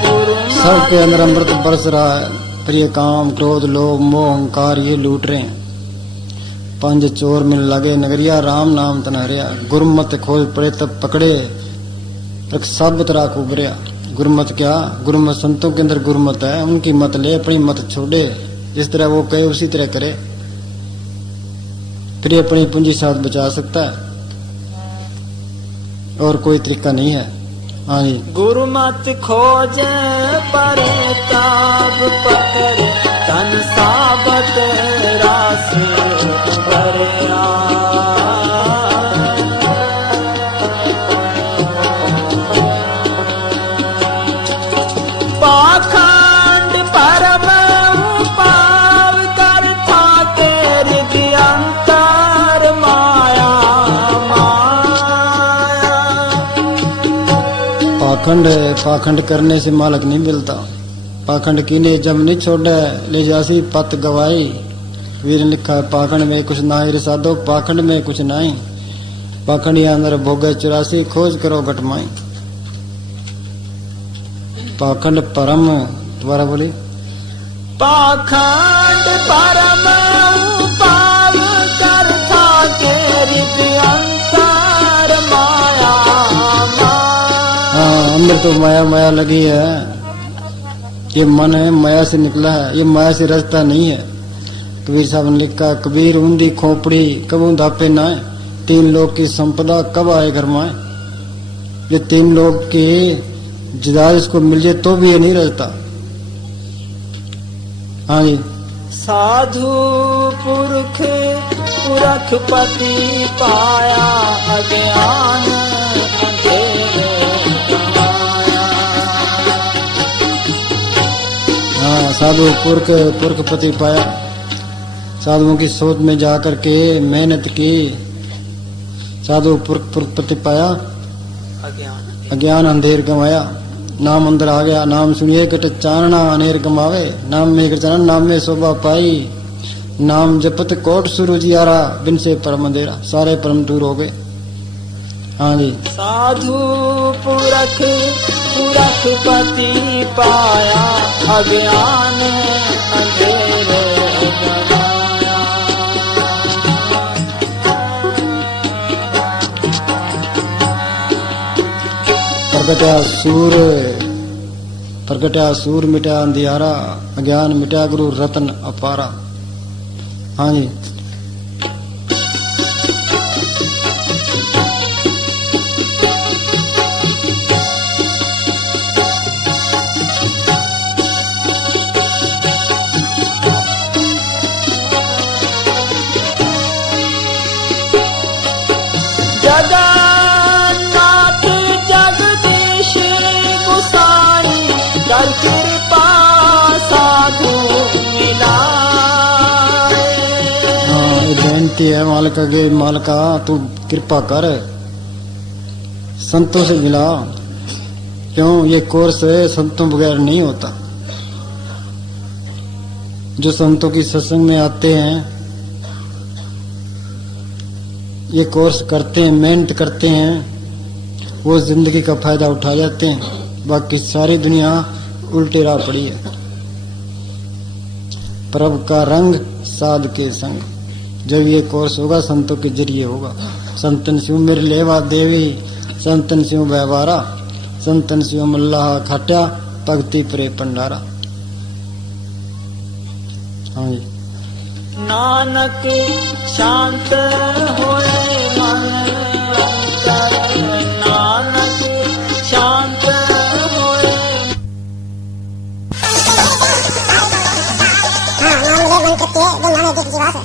गुरु सबके अंदर अमृत बरस रहा है। प्रिय काम क्रोध लोभ मोह अहंकार ये लूट रहे हैं। पंज चोर मिल लगे नगरिया, राम नाम तन हरिया। गुरुमत खोज पड़े तब पकड़े, सब राख उभरिया। गुरुमत क्या? गुरुमत संतों के अंदर गुरुमत है, उनकी मत ले, अपनी मत छोड़े। जिस तरह वो कहे उसी तरह करे, फिर अपनी पूंजी साथ बचा सकता है, और कोई तरीका नहीं है। हाँ जी। गुरु मत खोजे पर ताब पकड़े, तन साबत रास भरया। पाखंड परम पाव कर था तेरी दियंतर माया माया। पाखंड करने से मालक नहीं मिलता। पाखंड कीने जब नहीं छोड़े, ले जासी पत गवाई। वीर ने लिखा है, पाखंड में कुछ नाई रिसादो, पाखंड में कुछ नाई। पाखंड अंदर भोगे 84, खोज करो घटमाई। पाखंड परम, दोबारा बोली। पाखंड परम पाव कर था तेरी अंतर माया माया। अंदर तो माया माया लगी है, ये मन है माया से निकला है, ये माया से रास्ता नहीं है। कबीर साहब ने लिखा, कबीर ऊंधी खोपड़ी कबू दापे ना है, 3 लोग की संपदा कब आए घर में। ये 3 लोग की जिदाद इसको मिल जाए तो भी ये नहीं रहता। हाँ जी। साधु पुरख पुरख पति पाया, अज्ञान अंधेरे गवाया। हाँ, साधु पुरख पुरख पति पाया, साधुओं की सोच में जाकर के मेहनत की, साधु पुरख पुरख पति पाया, अज्ञान अंधेर गवाया। नाम अंदर आ गया, नाम सुनिए कट चानना अनेर गमावे, नाम में कर चानना नाम में शोभा पाई, नाम जपत कोट सुरु जियारा, बिन से परम अंधेरा, सारे परम दूर हो गए। हाँ जी। साधु पुरख पुरख पति पाया, अज्ञान अंधेरे गवाया। प्रगट्या सूर मिटा अंधियारा, अज्ञान मिटा गुरु रतन अपारा। हाँ जी। जगन्नाथ जगदीश गुसाई, कर कृपा साधु मिलाए। हाँ, ये बेनती है मालिका के, मालिका तू कृपा कर, संतों से मिला। क्यों, ये कोर्स संतों बगैर नहीं होता। जो संतों की सत्संग में आते हैं, ये कोर्स करते हैं, मेहनत करते हैं, वो जिंदगी का फायदा उठा जाते हैं। बाकी सारी दुनिया उल्टे राह पड़ी है। प्रभु का रंग साध के संग, जब ये कोर्स होगा संतों के जरिए होगा। संतन सिंह मेरे लेवा देवी, संतन सिंह व्यवहारा, संतन सिंह मल्लाह खाट्या, भक्ति प्रे पंडारा। हाँ जी। नानक शांत होए मन अंतर, नानक शांत होए। हाँ, नाम ले मन करके, जो नाम है देख जीवास है।